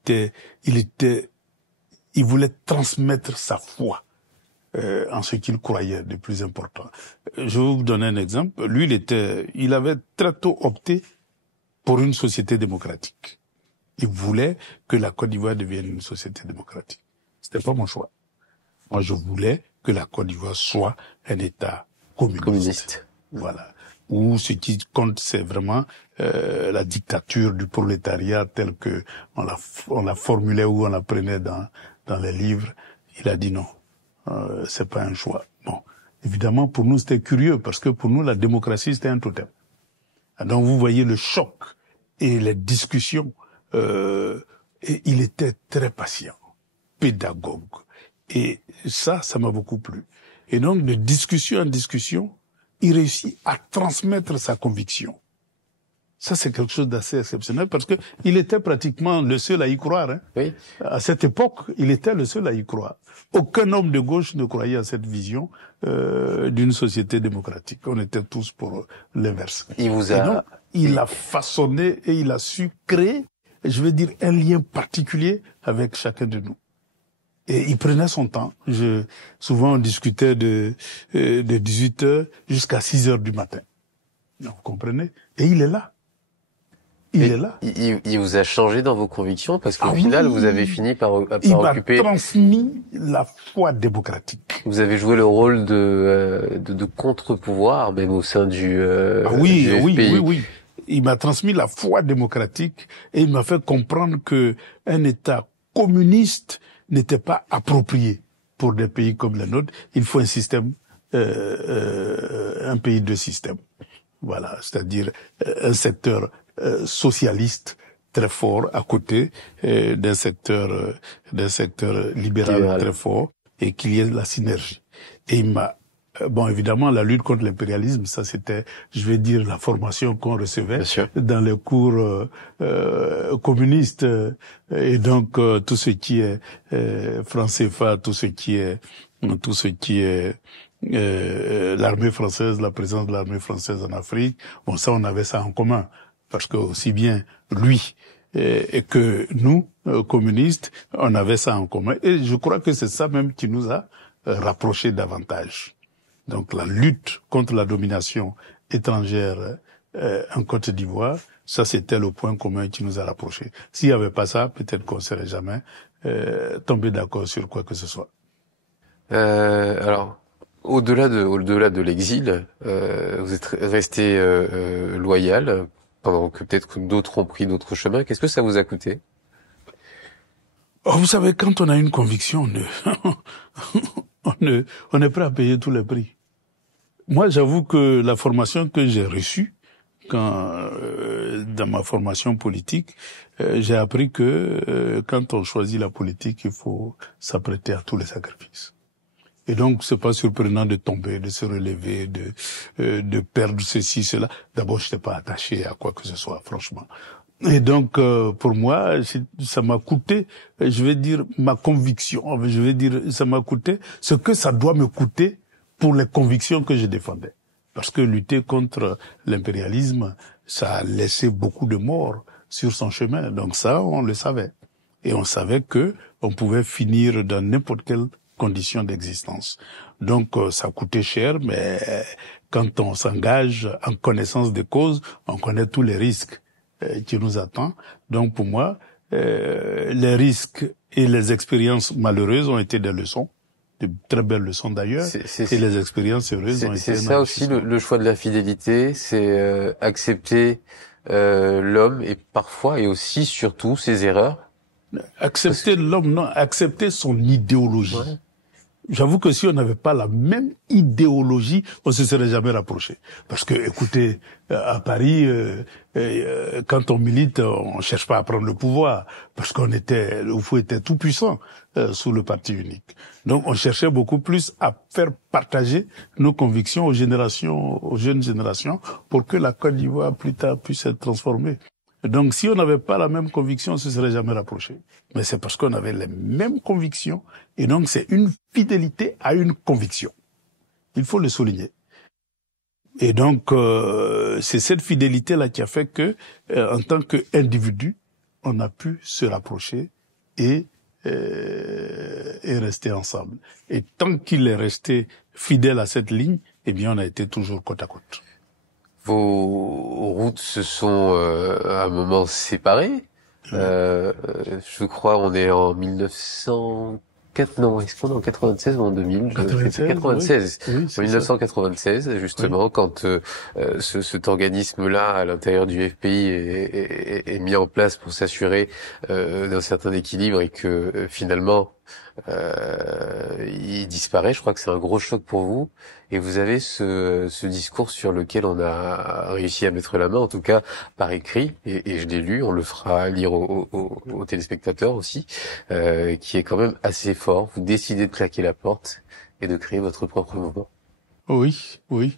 voulait transmettre sa foi en ce qu'il croyait de plus important. Je vais vous donner un exemple. Lui, il avait très tôt opté pour une société démocratique. Il voulait que la Côte d'Ivoire devienne une société démocratique. C'était pas mon choix. Moi, je voulais que la Côte d'Ivoire soit un État communiste. Voilà. Où ce qui compte, c'est vraiment la dictature du prolétariat telle que on la formulait ou on la prenait dans les livres. Il a dit non, c'est pas un choix. Bon, évidemment, pour nous, c'était curieux parce que pour nous, la démocratie, c'était un totem. Donc, vous voyez le choc et les discussions. Et il était très patient, pédagogue. Et ça m'a beaucoup plu. Et donc, de discussion en discussion, il réussit à transmettre sa conviction. Ça, c'est quelque chose d'assez exceptionnel parce que il était pratiquement le seul à y croire. Hein. Oui. À cette époque, il était le seul à y croire. Aucun homme de gauche ne croyait à cette vision d'une société démocratique. On était tous pour l'inverse. Il a façonné et il a su créer, je veux dire, un lien particulier avec chacun de nous. Et il prenait son temps. Souvent, on discutait de 18h jusqu'à 6h du matin. Vous comprenez? Et il est là. Il vous a changé dans vos convictions parce qu'au final, vous avez fini par occuper... Il m'a transmis la foi démocratique. Vous avez joué le rôle de contre-pouvoir, même au sein du FPI. Oui. Il m'a transmis la foi démocratique et il m'a fait comprendre que un État communiste n'était pas approprié pour des pays comme le nôtre. Il faut un système, un pays de système. Voilà, c'est-à-dire un secteur socialiste très fort à côté d'un secteur libéral très fort et qu'il y ait la synergie. Et il m'a évidemment, la lutte contre l'impérialisme, ça c'était, je vais dire, la formation qu'on recevait dans les cours communistes. Et donc, tout ce qui est franc CFA, tout ce qui est l'armée française, la présence de l'armée française en Afrique, ça, on avait ça en commun. Parce que aussi bien lui et que nous, communistes, on avait ça en commun. Et je crois que c'est ça même qui nous a rapprochés davantage. Donc la lutte contre la domination étrangère en Côte d'Ivoire, ça c'était le point commun qui nous a rapprochés. S'il n'y avait pas ça, peut-être qu'on ne serait jamais tombé d'accord sur quoi que ce soit. Alors, au-delà de l'exil, vous êtes resté loyal pendant que peut-être d'autres ont pris d'autres chemins. Qu'est-ce que ça vous a coûté? Vous savez, quand on a une conviction, on est prêt à payer tous les prix. Moi, j'avoue que la formation que j'ai reçue, dans ma formation politique, j'ai appris que quand on choisit la politique, il faut s'apprêter à tous les sacrifices. Et donc, c'est pas surprenant de tomber, de se relever, de perdre ceci, cela. D'abord, je n'étais pas attaché à quoi que ce soit, franchement. Et donc, pour moi, ça m'a coûté, je vais dire, ma conviction. Je vais dire, ça m'a coûté ce que ça doit me coûter pour les convictions que je défendais. Parce que lutter contre l'impérialisme, ça a laissé beaucoup de morts sur son chemin. Donc ça, on le savait. Et on savait que on pouvait finir dans n'importe quelle condition d'existence. Donc ça coûtait cher, mais quand on s'engage en connaissance des causes, on connaît tous les risques qui nous attendent. Donc pour moi, les risques et les expériences malheureuses ont été des leçons, de très belles leçons d'ailleurs, et les expériences heureuses ont été... C'est ça aussi le choix de la fidélité, c'est accepter l'homme et parfois et aussi surtout ses erreurs. Accepter l'homme, non, accepter son idéologie. Ouais. J'avoue que si on n'avait pas la même idéologie, on se serait jamais rapproché. Parce que, écoutez, à Paris, quand on milite, on cherche pas à prendre le pouvoir, parce le fou était tout puissant sous le parti unique. Donc, on cherchait beaucoup plus à faire partager nos convictions aux jeunes générations, pour que la Côte d'Ivoire plus tard puisse être transformée. Donc, si on n'avait pas la même conviction, on se serait jamais rapproché. Mais c'est parce qu'on avait les mêmes convictions. Et donc, c'est une fidélité à une conviction. Il faut le souligner. Et donc, c'est cette fidélité-là qui a fait que, en tant qu'individu, on a pu se rapprocher et rester ensemble. Et tant qu'il est resté fidèle à cette ligne, eh bien, on a été toujours côte à côte. Vos routes se sont à un moment séparées. Je crois on est en 1904, non, est-ce qu'on est en 96 ou en 2000? 96. Oui, en 1996, justement, ouais. Quand cet organisme-là, à l'intérieur du FPI, est mis en place pour s'assurer d'un certain équilibre et que finalement il disparaît. Je crois que c'est un gros choc pour vous. Et vous avez ce discours sur lequel on a réussi à mettre la main, en tout cas par écrit, et je l'ai lu, on le fera lire aux téléspectateurs aussi, qui est quand même assez fort. Vous décidez de claquer la porte et de créer votre propre mouvement. Oui, oui.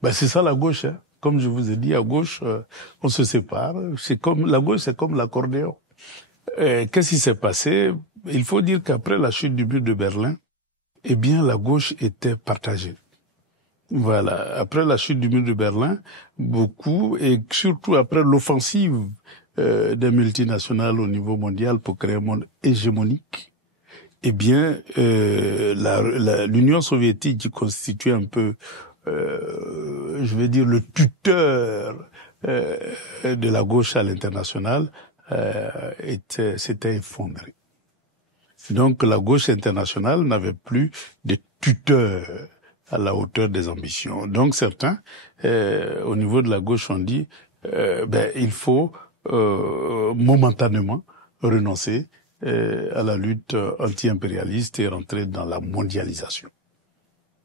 Ben, c'est ça la gauche, hein. Comme je vous ai dit, à gauche, on se sépare. La gauche, c'est comme l'accordéon. Qu'est-ce qui s'est passé? Il faut dire qu'après la chute du mur de Berlin, eh bien, la gauche était partagée. Voilà. Après la chute du mur de Berlin, beaucoup, et surtout après l'offensive des multinationales au niveau mondial pour créer un monde hégémonique, eh bien, l'Union soviétique, qui constituait un peu, je vais dire, le tuteur de la gauche à l'international, s'était effondrée. Donc la gauche internationale n'avait plus de tuteur à la hauteur des ambitions. Donc certains, au niveau de la gauche, ont dit, il faut momentanément renoncer à la lutte anti-impérialiste et rentrer dans la mondialisation.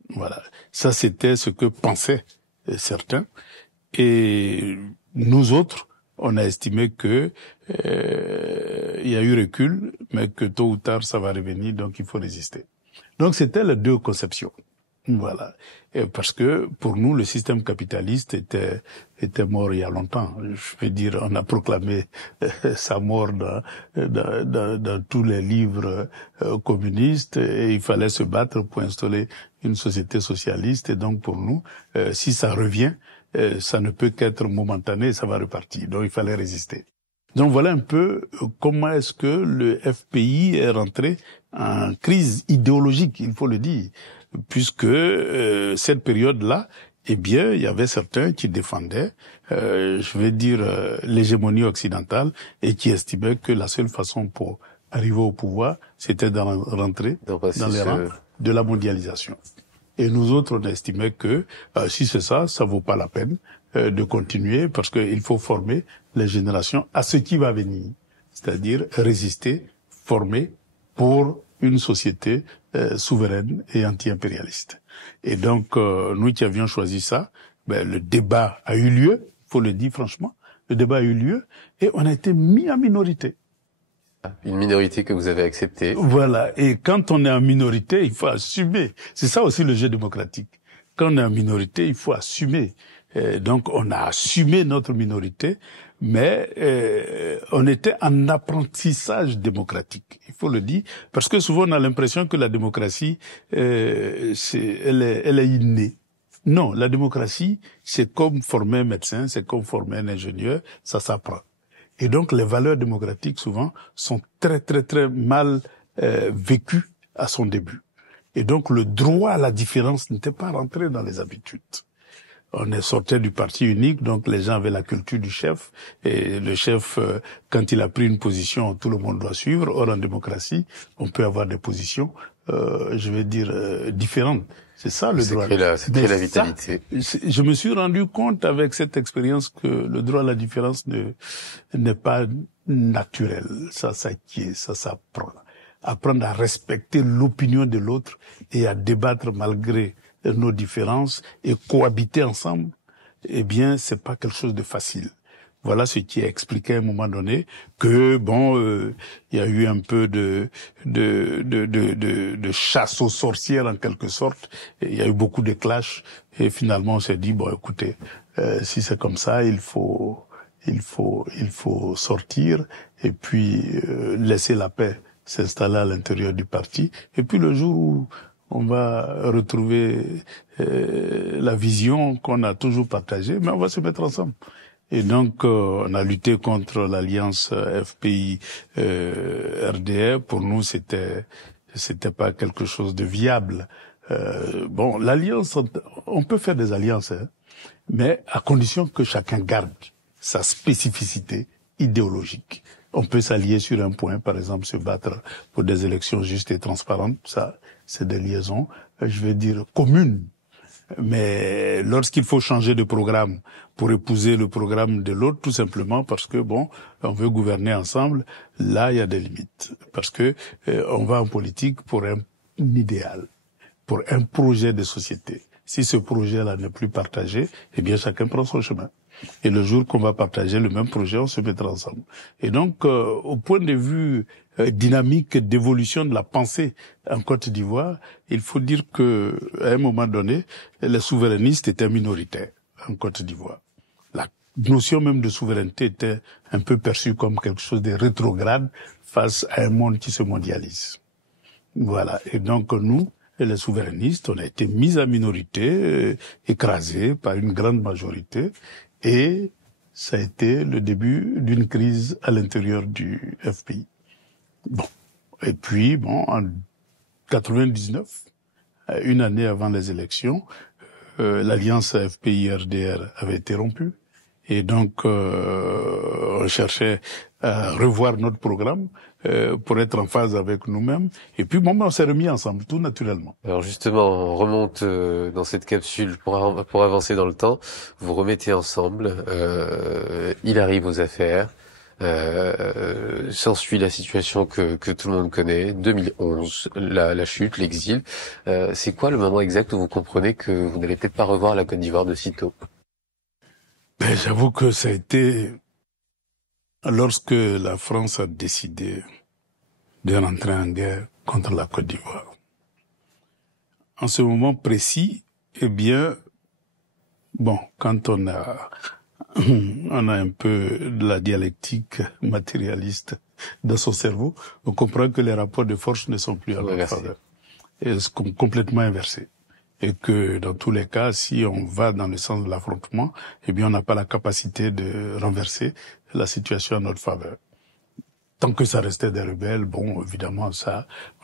Voilà. Ça, c'était ce que pensaient certains. Et nous autres, on a estimé que il y a eu recul, mais que tôt ou tard, ça va revenir, donc il faut résister. Donc c'était les deux conceptions. Voilà. Et parce que pour nous, le système capitaliste était mort il y a longtemps. Je veux dire, on a proclamé sa mort dans tous les livres communistes, et il fallait se battre pour installer une société socialiste. Et donc pour nous, si ça revient, ça ne peut qu'être momentané, ça va repartir. Donc il fallait résister. Donc voilà un peu comment est-ce que le FPI est rentré en crise idéologique, il faut le dire, puisque cette période-là, eh bien, il y avait certains qui défendaient, je vais dire, l'hégémonie occidentale, et qui estimaient que la seule façon pour arriver au pouvoir, c'était de rentrer dans les rangs de la mondialisation. Et nous autres, on estimait que si c'est ça, ça vaut pas la peine de continuer, parce qu'il faut former les générations à ce qui va venir, c'est-à-dire résister, former pour une société souveraine et anti-impérialiste. Et donc, nous qui avions choisi ça, le débat a eu lieu, faut le dire franchement, le débat a eu lieu, et on a été mis en minorité. Une minorité que vous avez acceptée. Voilà. Et quand on est en minorité, il faut assumer. C'est ça aussi le jeu démocratique. Quand on est en minorité, il faut assumer. Donc on a assumé notre minorité, mais on était en apprentissage démocratique. Il faut le dire, parce que souvent on a l'impression que la démocratie, elle est innée. Non, la démocratie, c'est comme former un médecin, c'est comme former un ingénieur, ça s'apprend. Et donc, les valeurs démocratiques, souvent, sont très, très, très mal vécues à son début. Et donc, le droit à la différence n'était pas rentré dans les habitudes. On est sorti du parti unique, donc les gens avaient la culture du chef. Et le chef, quand il a pris une position, tout le monde doit suivre. Or, en démocratie, on peut avoir des positions, différentes. C'est ça le droit. Ça crée la vitalité. Je me suis rendu compte avec cette expérience que le droit à la différence n'est pas naturel. Ça s'acquiert, ça s'apprend. Apprendre à respecter l'opinion de l'autre et à débattre malgré nos différences et cohabiter ensemble, eh bien, c'est pas quelque chose de facile. Voilà ce qui a expliqué à un moment donné que il y a eu un peu de chasse aux sorcières en quelque sorte. Et il y a eu beaucoup de clashs et finalement on s'est dit écoutez, si c'est comme ça, il faut sortir et puis laisser la paix s'installer à l'intérieur du parti. Et puis le jour où on va retrouver la vision qu'on a toujours partagée, mais on va se mettre ensemble. Et donc, on a lutté contre l'alliance FPI RDR. Pour nous, c'était pas quelque chose de viable. L'alliance, on peut faire des alliances, mais à condition que chacun garde sa spécificité idéologique. On peut s'allier sur un point, par exemple, se battre pour des élections justes et transparentes. Ça, c'est des liaisons, communes. Mais lorsqu'il faut changer de programme pour épouser le programme de l'autre, tout simplement parce que on veut gouverner ensemble, là il y a des limites. Parce que on va en politique pour un idéal, pour un projet de société. Si ce projet-là n'est plus partagé, eh bien chacun prend son chemin. Et le jour qu'on va partager le même projet, on se mettra ensemble. Et donc, au point de vue dynamique d'évolution de la pensée en Côte d'Ivoire, il faut dire que à un moment donné, les souverainistes étaient minoritaires en Côte d'Ivoire. La notion même de souveraineté était un peu perçue comme quelque chose de rétrograde face à un monde qui se mondialise. Voilà. Et donc, nous, les souverainistes, on a été mis à minorité, écrasés par une grande majorité. Et ça a été le début d'une crise à l'intérieur du FPI. Et puis, en 99, une année avant les élections, l'alliance FPI-RDR avait été rompue. Et donc, on cherchait à revoir notre programme pour être en phase avec nous-mêmes. Et puis, on s'est remis ensemble, tout naturellement. Alors justement, on remonte dans cette capsule pour avancer dans le temps. Vous remettez ensemble. Il arrive aux affaires. S'ensuit la situation que tout le monde connaît. 2011, la chute, l'exil. C'est quoi le moment exact où vous comprenez que vous n'allez peut-être pas revoir la Côte d'Ivoire de sitôt? J'avoue que ça a été lorsque la France a décidé de rentrer en guerre contre la Côte d'Ivoire. En ce moment précis, quand on a un peu de la dialectique matérialiste dans son cerveau, on comprend que les rapports de force ne sont plus à notre faveur. Et sont complètement inversés. Et que dans tous les cas, si on va dans le sens de l'affrontement, on n'a pas la capacité de renverser la situation à notre faveur. Tant que ça restait des rebelles, évidemment,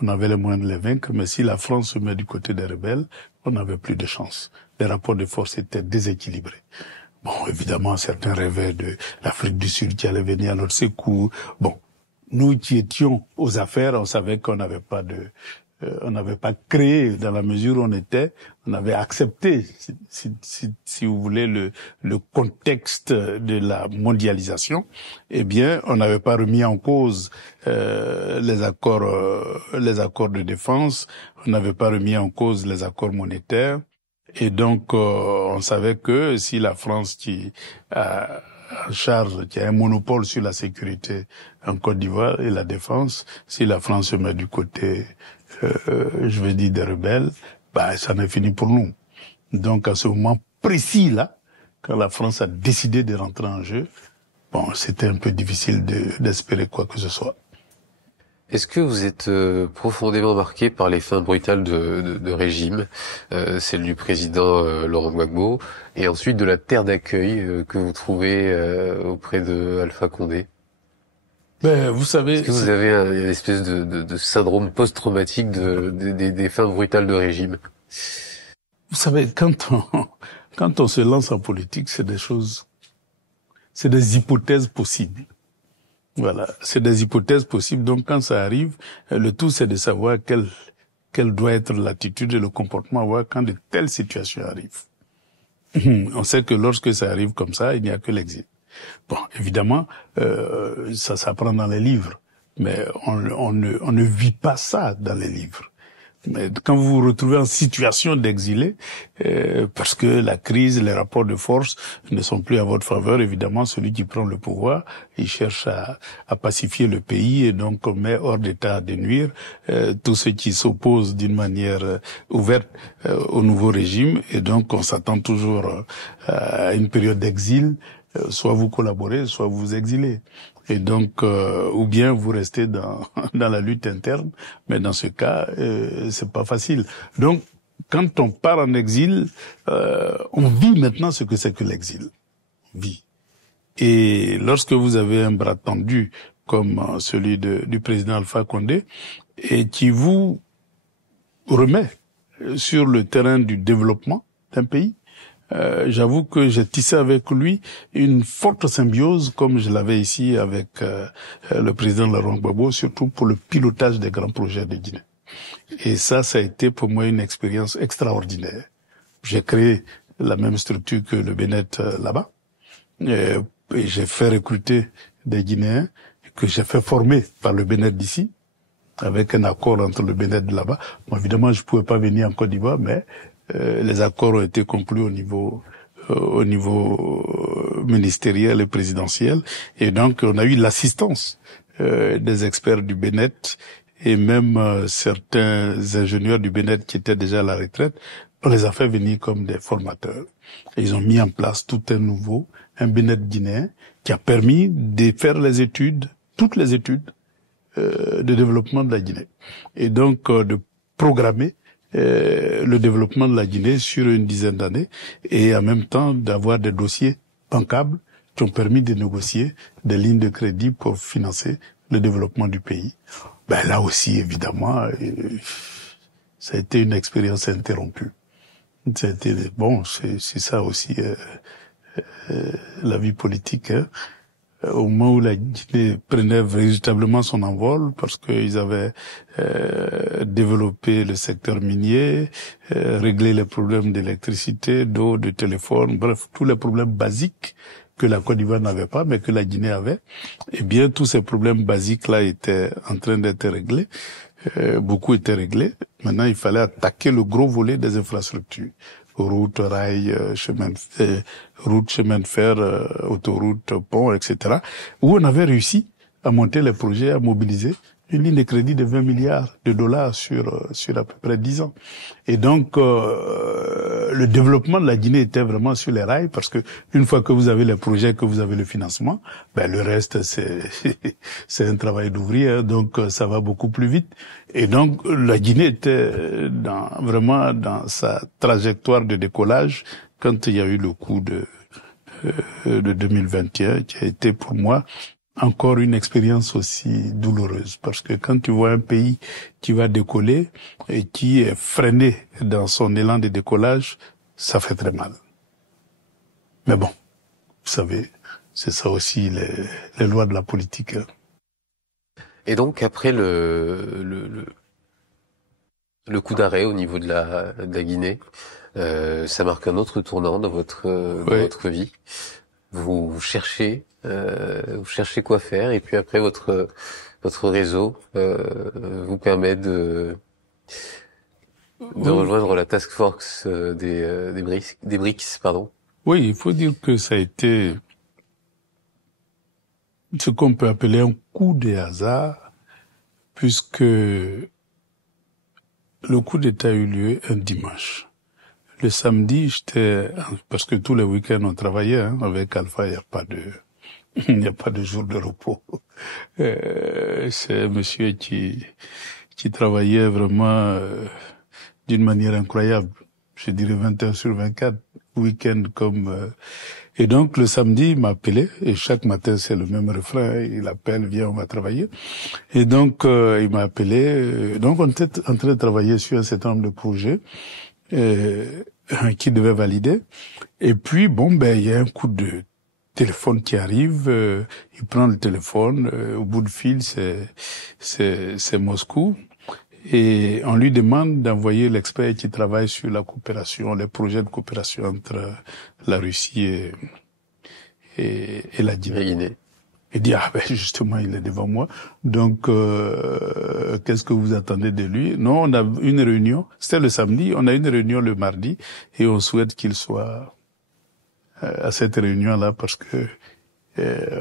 on avait les moyens de les vaincre, mais si la France se met du côté des rebelles, on n'avait plus de chance. Les rapports de force étaient déséquilibrés. Évidemment, certains rêvaient de l'Afrique du Sud qui allait venir à notre secours. Nous qui étions aux affaires, on savait qu'on n'avait pas on n'avait pas créé dans la mesure où on avait accepté, si vous voulez, le contexte de la mondialisation. On n'avait pas remis en cause les accords de défense, on n'avait pas remis en cause les accords monétaires. Et donc, on savait que si la France qui a en charge, qui a un monopole sur la sécurité en Côte d'Ivoire et la défense, si la France se met du côté des rebelles, ça n'est fini pour nous. Donc, à ce moment précis-là, quand la France a décidé de rentrer en jeu, c'était un peu difficile d'espérer quoi que ce soit. Est-ce que vous êtes profondément marqué par les fins brutales de régime, celle du président Laurent Gbagbo, et ensuite de la terre d'accueil que vous trouvez auprès de Alpha Condé? Ben, vous savez... Est-ce que vous avez une espèce de syndrome post-traumatique des fins brutales de régime? Vous savez, quand on se lance en politique, c'est des hypothèses possibles. Voilà, c'est des hypothèses possibles. Donc, quand ça arrive, le tout, c'est de savoir quelle doit être l'attitude et le comportement à avoir quand de telles situations arrivent. On sait que lorsque ça arrive comme ça, il n'y a que l'exil. Bon, évidemment, ça s'apprend dans les livres, mais on ne vit pas ça dans les livres. Mais quand vous vous retrouvez en situation d'exilé, parce que la crise, les rapports de force ne sont plus à votre faveur, évidemment, celui qui prend le pouvoir, il cherche à pacifier le pays et donc on met hors d'état de nuire tous ceux qui s'opposent d'une manière ouverte au nouveau régime. Et donc on s'attend toujours à une période d'exil. Soit vous collaborez, soit vous vous exilez. Et donc, ou bien vous restez dans la lutte interne, mais dans ce cas, c'est pas facile. Donc, quand on part en exil, on vit maintenant ce que c'est que l'exil. On vit. Et lorsque vous avez un bras tendu, comme celui du président Alpha Condé, et qui vous remet sur le terrain du développement d'un pays, j'avoue que j'ai tissé avec lui une forte symbiose, comme je l'avais ici avec le président Laurent Gbagbo, surtout pour le pilotage des grands projets de Guinée. Et ça a été pour moi une expérience extraordinaire. J'ai créé la même structure que le Bénet là-bas, et j'ai fait recruter des Guinéens que j'ai fait former par le Bénet d'ici, avec un accord entre le Bénet de là-bas. Bon, évidemment, je pouvais pas venir en Côte d'Ivoire, mais les accords ont été conclus au niveau ministériel et présidentiel, et donc on a eu l'assistance des experts du Bénet et même certains ingénieurs du Bénet qui étaient déjà à la retraite. On les a fait venir comme des formateurs. Et ils ont mis en place tout un Bénet guinéen qui a permis de faire les études, toutes les études de développement de la Guinée, et donc de programmer le développement de la Guinée sur une dizaine d'années, et en même temps d'avoir des dossiers bancables qui ont permis de négocier des lignes de crédit pour financer le développement du pays. Ben là aussi, évidemment, ça a été une expérience interrompue. Ça a été, bon, c'est ça aussi la vie politique, hein. Au moment où la Guinée prenait véritablement son envol, parce qu'ils avaient développé le secteur minier, réglé les problèmes d'électricité, d'eau, de téléphone, bref, tous les problèmes basiques que la Côte d'Ivoire n'avait pas, mais que la Guinée avait. Eh bien, tous ces problèmes basiques-là étaient en train d'être réglés. Beaucoup étaient réglés. Maintenant, il fallait attaquer le gros volet des infrastructures. Route, rail, chemin de fer, autoroute, pont, etc. Où on avait réussi à monter les projets, à mobiliser une ligne de crédit de 20 milliards de dollars sur à peu près 10 ans. Et donc, le développement de la Guinée était vraiment sur les rails, parce que une fois que vous avez les projets, que vous avez le financement, ben le reste c'est un travail d'ouvrier, hein, donc ça va beaucoup plus vite. Et donc la Guinée était vraiment dans sa trajectoire de décollage quand il y a eu le coup de 2021, qui a été pour moi encore une expérience aussi douloureuse, parce que quand tu vois un pays qui va décoller et qui est freiné dans son élan de décollage, ça fait très mal. Mais bon, vous savez, c'est ça aussi les lois de la politique. Et donc après le coup d'arrêt au niveau de la Guinée, ça marque un autre tournant dans votre vie. Vous cherchez quoi faire, et puis après votre réseau vous permet de rejoindre la task force des BRICS, pardon. Oui, il faut dire que ça a été ce qu'on peut appeler un coup de hasard, puisque le coup d'État a eu lieu un dimanche. Le samedi, parce que tous les week-ends on travaillait, hein, avec Alpha, il n'y a pas de jour de repos. C'est un monsieur qui travaillait vraiment d'une manière incroyable. Je dirais 21 sur 24. week-end comme... Et donc, le samedi, il m'a appelé, et chaque matin, c'est le même refrain, il appelle, viens, on va travailler. Et donc, il m'a appelé, donc on était en train de travailler sur un certain nombre de projets qui devaient valider. Et puis, bon, il y a un coup de téléphone qui arrive, il prend le téléphone, au bout de fil, c'est Moscou. Et on lui demande d'envoyer l'expert qui travaille sur la coopération, les projets de coopération entre la Russie et la Guinée. Il dit, justement, il est devant moi. Donc, qu'est-ce que vous attendez de lui? Non, on a une réunion. C'était le samedi. On a une réunion le mardi et on souhaite qu'il soit à cette réunion-là parce que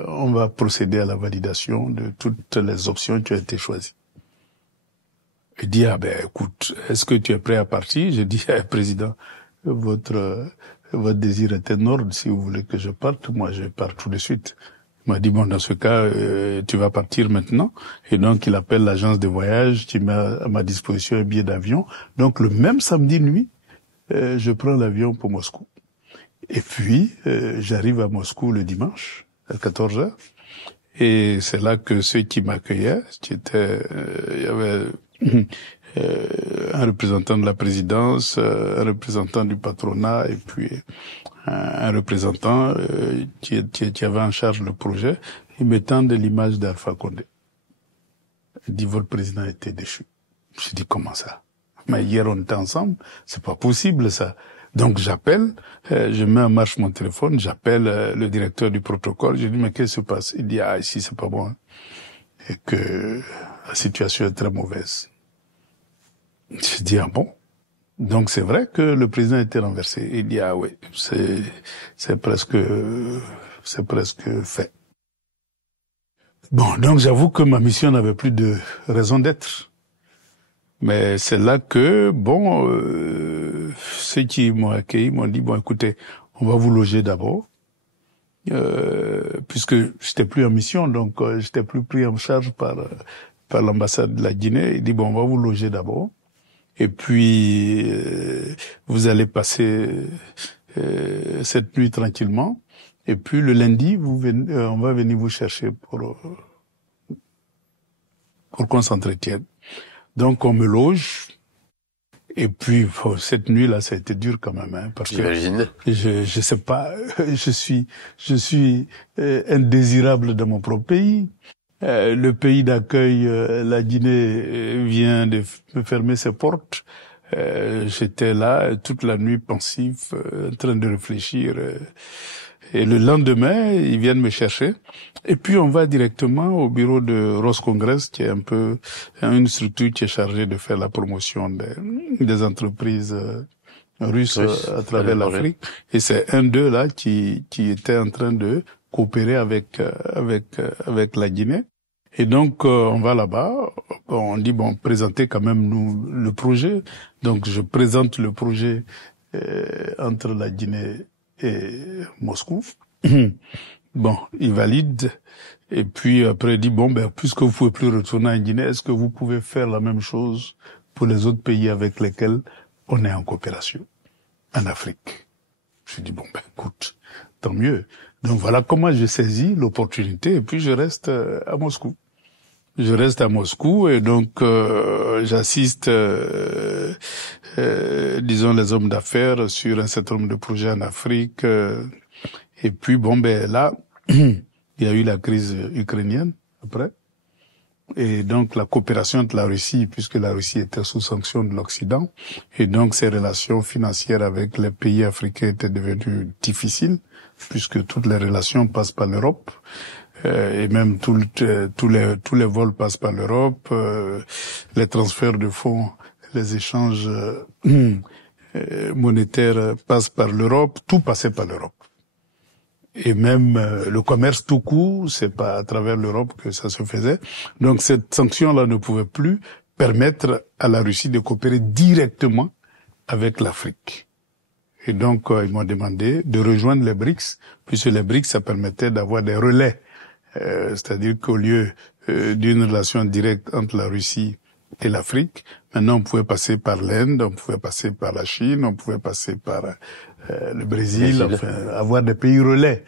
on va procéder à la validation de toutes les options qui ont été choisies. Il dit, écoute, est-ce que tu es prêt à partir? Je dis, président, votre désir est énorme. Si vous voulez que je parte, moi, je pars tout de suite. Il m'a dit, bon, dans ce cas, tu vas partir maintenant. Et donc, il appelle l'agence de voyage qui met à ma disposition un billet d'avion. Donc, le même samedi nuit, je prends l'avion pour Moscou. Et puis, j'arrive à Moscou le dimanche, à 14h. Et c'est là que ceux qui m'accueillaient, il y avait un représentant de la présidence, un représentant du patronat et puis un représentant qui avait en charge le projet, ils me tendent l'image d'Alpha Condé. Il dit, votre président était déchu. Je dis, comment ça? Mais hier on était ensemble, c'est pas possible ça. Donc j'appelle, je mets en marche mon téléphone, j'appelle le directeur du protocole, je dis, mais qu'est-ce qui se passe? Il dit, ici c'est pas bon, hein, et que la situation est très mauvaise. Je dis, bon? Donc c'est vrai que le président était renversé. Il dit, oui, c'est presque fait. Bon, donc j'avoue que ma mission n'avait plus de raison d'être. Mais c'est là que, ceux qui m'ont accueilli m'ont dit, écoutez, on va vous loger d'abord, puisque j'étais plus en mission, donc j'étais plus pris en charge par l'ambassade de la Guinée. Il dit, on va vous loger d'abord, et puis vous allez passer cette nuit tranquillement, et puis le lundi, on va venir vous chercher pour qu'on s'entretienne. Donc on me loge, et puis cette nuit-là, ça a été dur quand même, hein, parce J'imagine. que je sais pas, je suis indésirable dans mon propre pays. Le pays d'accueil, la Guinée, vient de me fermer ses portes. J'étais là toute la nuit pensif, en train de réfléchir. Et le lendemain, ils viennent me chercher. Et puis, on va directement au bureau de Roscongress, qui est un peu une structure qui est chargée de faire la promotion des entreprises russes à travers l'Afrique. Et c'est un d'eux là qui était en train de coopérer avec la Guinée. Et donc, on va là-bas. On dit, présentez quand même nous le projet. Donc, je présente le projet entre la Guinée et Moscou. Il valide. Et puis après, il dit, puisque vous pouvez plus retourner en Guinée, est-ce que vous pouvez faire la même chose pour les autres pays avec lesquels on est en coopération en Afrique? Je dis, écoute, tant mieux. Donc voilà comment j'ai saisi l'opportunité et puis je reste à Moscou. Je reste à Moscou et donc j'assiste, disons, les hommes d'affaires sur un certain nombre de projets en Afrique. Et puis là, il y a eu la crise ukrainienne après. Et donc la coopération entre la Russie, puisque la Russie était sous sanction de l'Occident, et donc ses relations financières avec les pays africains étaient devenues difficiles, puisque toutes les relations passent par l'Europe. Et même tous les vols passent par l'Europe, les transferts de fonds, les échanges monétaires passent par l'Europe, tout passait par l'Europe. Et même le commerce tout court, c'est pas à travers l'Europe que ça se faisait. Donc cette sanction-là ne pouvait plus permettre à la Russie de coopérer directement avec l'Afrique. Et donc ils m'ont demandé de rejoindre les BRICS, puisque les BRICS, ça permettait d'avoir des relais. C'est-à-dire qu'au lieu d'une relation directe entre la Russie et l'Afrique. Maintenant, on pouvait passer par l'Inde, on pouvait passer par la Chine, on pouvait passer par le Brésil, enfin, avoir des pays relais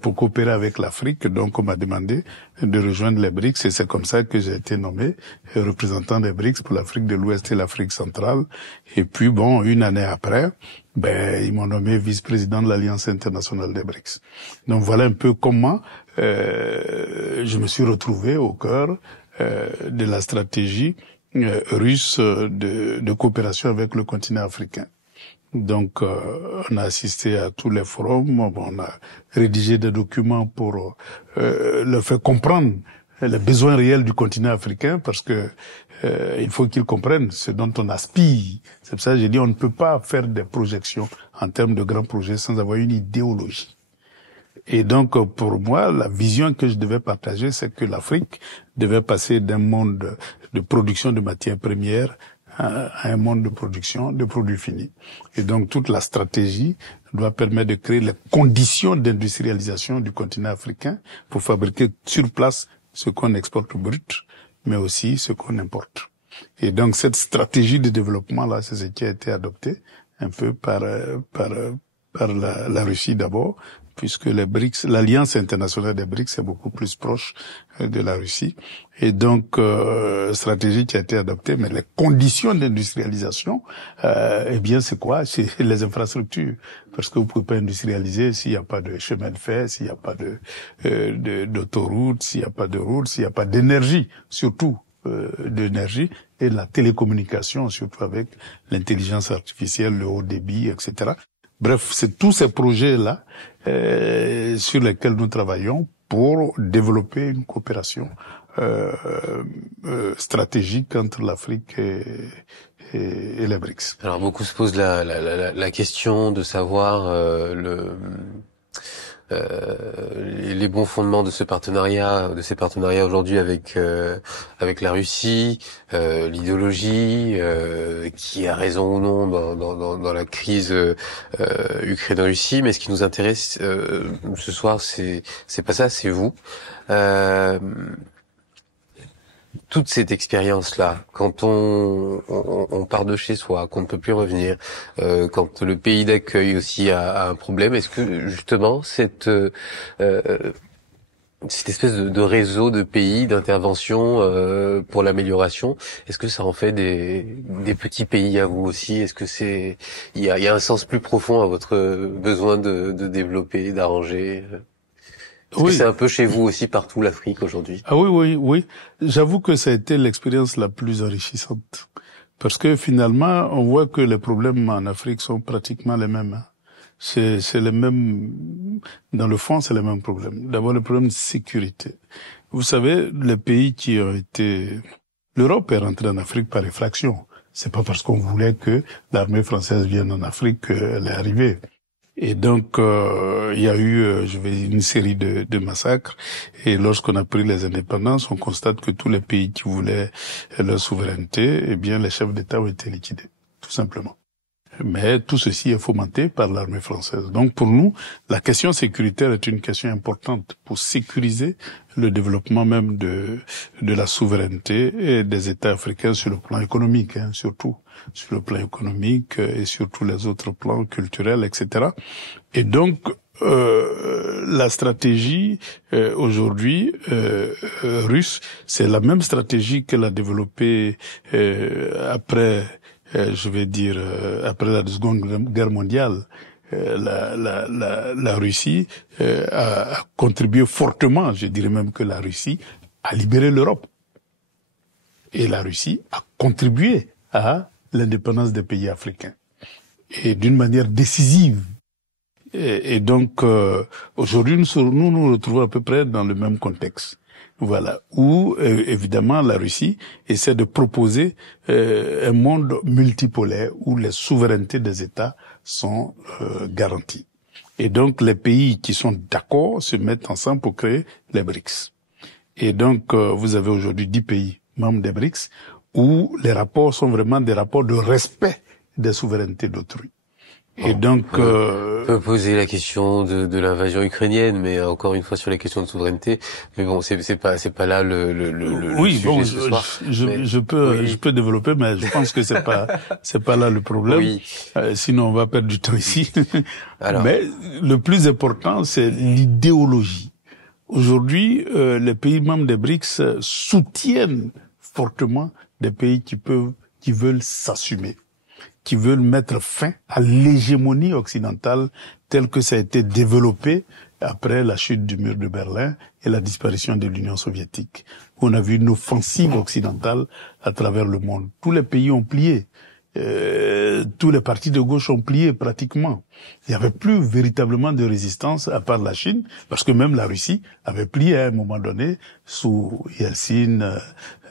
pour coopérer avec l'Afrique. Donc, on m'a demandé de rejoindre les BRICS et c'est comme ça que j'ai été nommé représentant des BRICS pour l'Afrique de l'Ouest et l'Afrique centrale. Et puis, bon, une année après, ils m'ont nommé vice-président de l'Alliance internationale des BRICS. Donc, voilà un peu comment je me suis retrouvé au cœur de la stratégie russe de coopération avec le continent africain. Donc, on a assisté à tous les forums, on a rédigé des documents pour leur faire comprendre les besoins réels du continent africain, parce que il faut qu'ils comprennent ce dont on aspire. C'est pour ça que j'ai dit on ne peut pas faire des projections en termes de grands projets sans avoir une idéologie. Et donc, pour moi, la vision que je devais partager, c'est que l'Afrique devait passer d'un monde de production de matières premières à un monde de production de produits finis. Et donc, toute la stratégie doit permettre de créer les conditions d'industrialisation du continent africain pour fabriquer sur place ce qu'on exporte brut, mais aussi ce qu'on importe. Et donc, cette stratégie de développement-là, c'est ce qui a été adopté un peu par la Russie d'abord, puisque les BRICS, l'Alliance internationale des BRICS est beaucoup plus proche de la Russie. Et donc, stratégie qui a été adoptée, mais les conditions d'industrialisation, c'est quoi? C'est les infrastructures. Parce que vous pouvez pas industrialiser s'il n'y a pas de chemin de fer, s'il n'y a pas d'autoroute, s'il n'y a pas de route, s'il n'y a pas d'énergie, surtout d'énergie, et de la télécommunication, surtout avec l'intelligence artificielle, le haut débit, etc. Bref, c'est tous ces projets-là sur lesquels nous travaillons pour développer une coopération stratégique entre l'Afrique et les BRICS. Alors beaucoup se posent la question de savoir les bons fondements de ces partenariats aujourd'hui avec la Russie, l'idéologie, qui a raison ou non dans la crise Ukraine-Russie. Mais ce qui nous intéresse ce soir, c'est pas ça, c'est vous. Toute cette expérience-là, quand on part de chez soi, qu'on ne peut plus revenir, quand le pays d'accueil aussi a un problème, est-ce que justement cette espèce de réseau de pays d'intervention pour l'amélioration, est-ce que ça en fait des petits pays à vous aussi? Est-ce que il y a un sens plus profond à votre besoin de développer, d'arranger? Est-ce que c'est un peu chez vous aussi partout l'Afrique aujourd'hui? Ah oui. J'avoue que ça a été l'expérience la plus enrichissante. Parce que finalement, on voit que les problèmes en Afrique sont pratiquement les mêmes. C'est les mêmes, dans le fond, c'est les mêmes problèmes. D'abord, le problème de sécurité. Vous savez, les pays qui ont été, l'Europe est rentrée en Afrique par effraction. C'est pas parce qu'on voulait que l'armée française vienne en Afrique qu'elle est arrivée. Et donc, il y a eu, une série de massacres. Et lorsqu'on a pris les indépendances, on constate que tous les pays qui voulaient leur souveraineté, les chefs d'État ont été liquidés, tout simplement. Mais tout ceci est fomenté par l'armée française. Donc, pour nous, la question sécuritaire est une question importante pour sécuriser le développement même de la souveraineté et des États africains sur le plan économique, surtout sur le plan économique et sur tous les autres plans culturels, etc. Et donc, la stratégie aujourd'hui russe, c'est la même stratégie qu'elle a développée après la Seconde Guerre mondiale. La Russie a contribué fortement, je dirais même que la Russie a libéré l'Europe. Et la Russie a contribué à l'indépendance des pays africains. Et d'une manière décisive. Et donc, aujourd'hui, nous nous retrouvons à peu près dans le même contexte. Voilà, où évidemment la Russie essaie de proposer un monde multipolaire où les souverainetés des États sont garanties. Et donc les pays qui sont d'accord se mettent ensemble pour créer les BRICS. Et donc vous avez aujourd'hui 10 pays membres des BRICS où les rapports sont vraiment des rapports de respect des souverainetés d'autrui. Et donc peut poser la question de l'invasion ukrainienne, mais encore une fois sur les questions de souveraineté. Mais bon, c'est pas là le oui, sujet bon, ce soir. Je peux développer, mais je pense que c'est pas là le problème. Oui. Sinon, on va perdre du temps ici. Alors. Mais le plus important, c'est l'idéologie. Aujourd'hui, les pays membres des BRICS soutiennent fortement des pays qui veulent s'assumer, qui veulent mettre fin à l'hégémonie occidentale telle que ça a été développé après la chute du mur de Berlin et la disparition de l'Union soviétique. On a vu une offensive occidentale à travers le monde. Tous les pays ont plié. Tous les partis de gauche ont plié pratiquement. Il n'y avait plus véritablement de résistance à part la Chine, parce que même la Russie avait plié à un moment donné sous Yeltsin.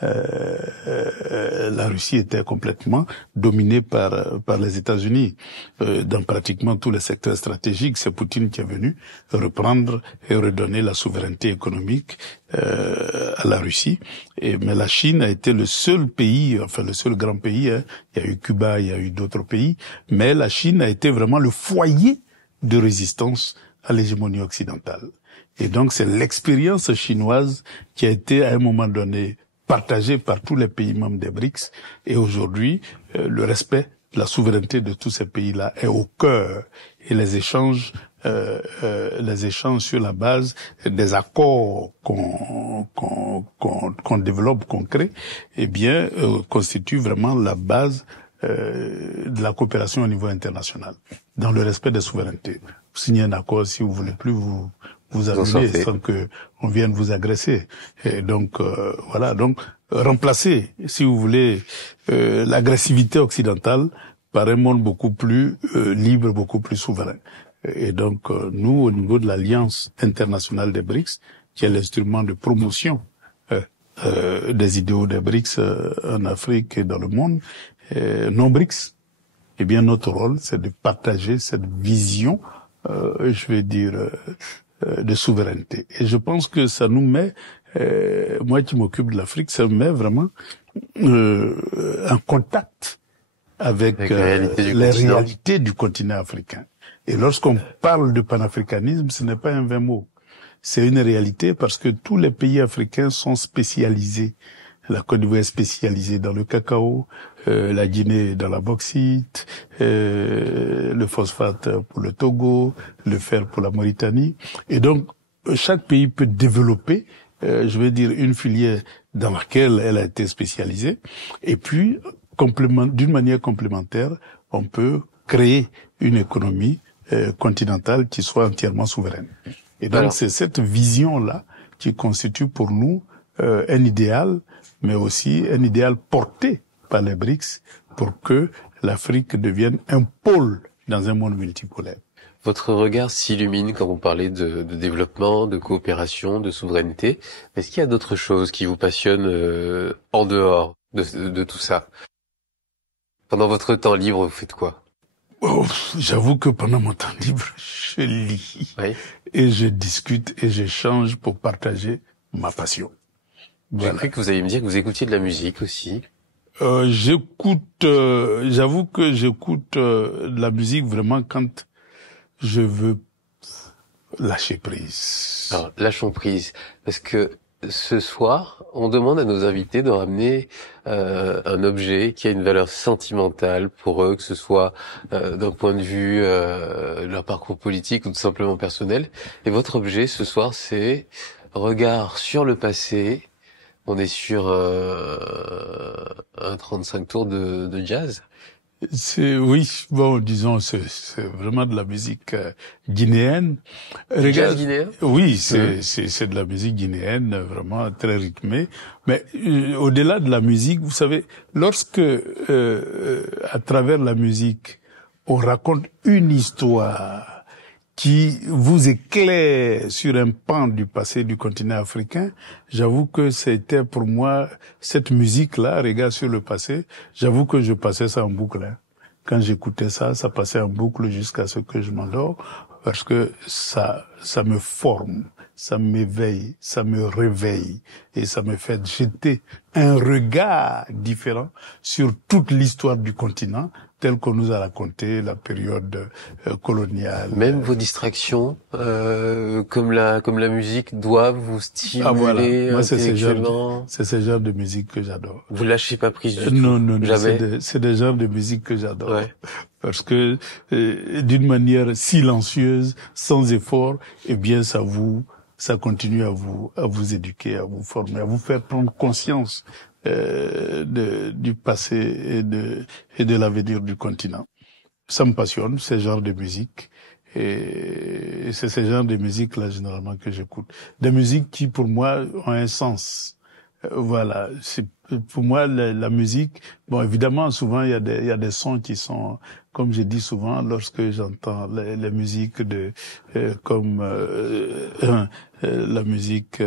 La Russie était complètement dominée par les États-Unis dans pratiquement tous les secteurs stratégiques. C'est Poutine qui est venu reprendre et redonner la souveraineté économique à la Russie. Mais la Chine a été le seul pays, enfin le seul grand pays. Il y a eu Cuba, il y a eu d'autres pays, mais la Chine a été vraiment le foyer de résistance à l'hégémonie occidentale. Et donc c'est l'expérience chinoise qui a été à un moment donné partagée par tous les pays membres des BRICS. Et aujourd'hui, le respect de la souveraineté de tous ces pays-là est au cœur. Et les échanges sur la base des accords qu'on développe, qu'on crée, eh bien, constituent vraiment la base de la coopération au niveau international, dans le respect des souverainetés. Vous signez un accord, si vous voulez plus vous amuser sans que on vienne vous agresser. Et donc voilà, donc remplacer, si vous voulez, l'agressivité occidentale par un monde beaucoup plus libre, beaucoup plus souverain. Et donc nous, au niveau de l'Alliance internationale des BRICS, qui est l'instrument de promotion des idéaux des BRICS en Afrique et dans le monde, non BRICS, eh bien notre rôle, c'est de partager cette vision, je vais dire, de souveraineté. Et je pense que ça nous met, moi qui m'occupe de l'Afrique, ça me met vraiment en contact avec les réalités du continent africain. Et lorsqu'on parle de panafricanisme, ce n'est pas un vain mot. C'est une réalité parce que tous les pays africains sont spécialisés. La Côte d'Ivoire est spécialisée dans le cacao, la Guinée dans la bauxite, le phosphate pour le Togo, le fer pour la Mauritanie. Et donc, chaque pays peut développer, je vais dire, une filière dans laquelle elle a été spécialisée. Et puis, d'une manière complémentaire, on peut créer une économie continentale qui soit entièrement souveraine. Et donc, c'est cette vision-là qui constitue pour nous un idéal, mais aussi un idéal porté par les BRICS pour que l'Afrique devienne un pôle dans un monde multipolaire. Votre regard s'illumine quand vous parlez de développement, de coopération, de souveraineté. Est-ce qu'il y a d'autres choses qui vous passionnent en dehors de tout ça? Pendant votre temps libre, vous faites quoi? J'avoue que pendant mon temps libre, je lis et je discute et j'échange pour partager ma passion. J'ai cru que vous alliez me dire que vous écoutiez de la musique aussi. J'avoue que j'écoute de la musique vraiment quand je veux lâcher prise. Alors, lâchons prise, parce que ce soir, on demande à nos invités de ramener un objet qui a une valeur sentimentale pour eux, que ce soit d'un point de vue de leur parcours politique ou tout simplement personnel. Et votre objet ce soir, c'est regard sur le passé. On est sur un 35 tours de jazz. Disons, c'est vraiment de la musique guinéenne. Jazz guinéen? Oui, c'est de la musique guinéenne, vraiment très rythmée. Mais au-delà de la musique, vous savez, lorsque à travers la musique, on raconte une histoire qui vous éclaire sur un pan du passé du continent africain, j'avoue que c'était pour moi, cette musique-là, Regard sur le passé, j'avoue que je passais ça en boucle. Hein. Quand j'écoutais ça, ça passait en boucle jusqu'à ce que je m'endors, parce que ça me forme, ça m'éveille, ça me réveille, et ça me fait jeter un regard différent sur toute l'histoire du continent telle qu'on nous a raconté la période coloniale. Même vos distractions, comme la musique, doivent vous stimuler Moi, intellectuellement. c'est ce genre de musique que j'adore. Vous lâchez pas prise du tout. Non, jamais. c'est des genres de musique que j'adore. Ouais. Parce que d'une manière silencieuse, sans effort, eh bien ça continue à vous éduquer, à vous former, à vous faire prendre conscience du passé et de l'avenir du continent. Ça me passionne, ce genre de musique. Et c'est ce genre de musique là généralement que j'écoute. Des musiques qui pour moi ont un sens. Voilà, c'est pour moi la musique. Bon, évidemment, souvent il y a des sons qui sont, comme je dis souvent, lorsque j'entends les musiques comme la musique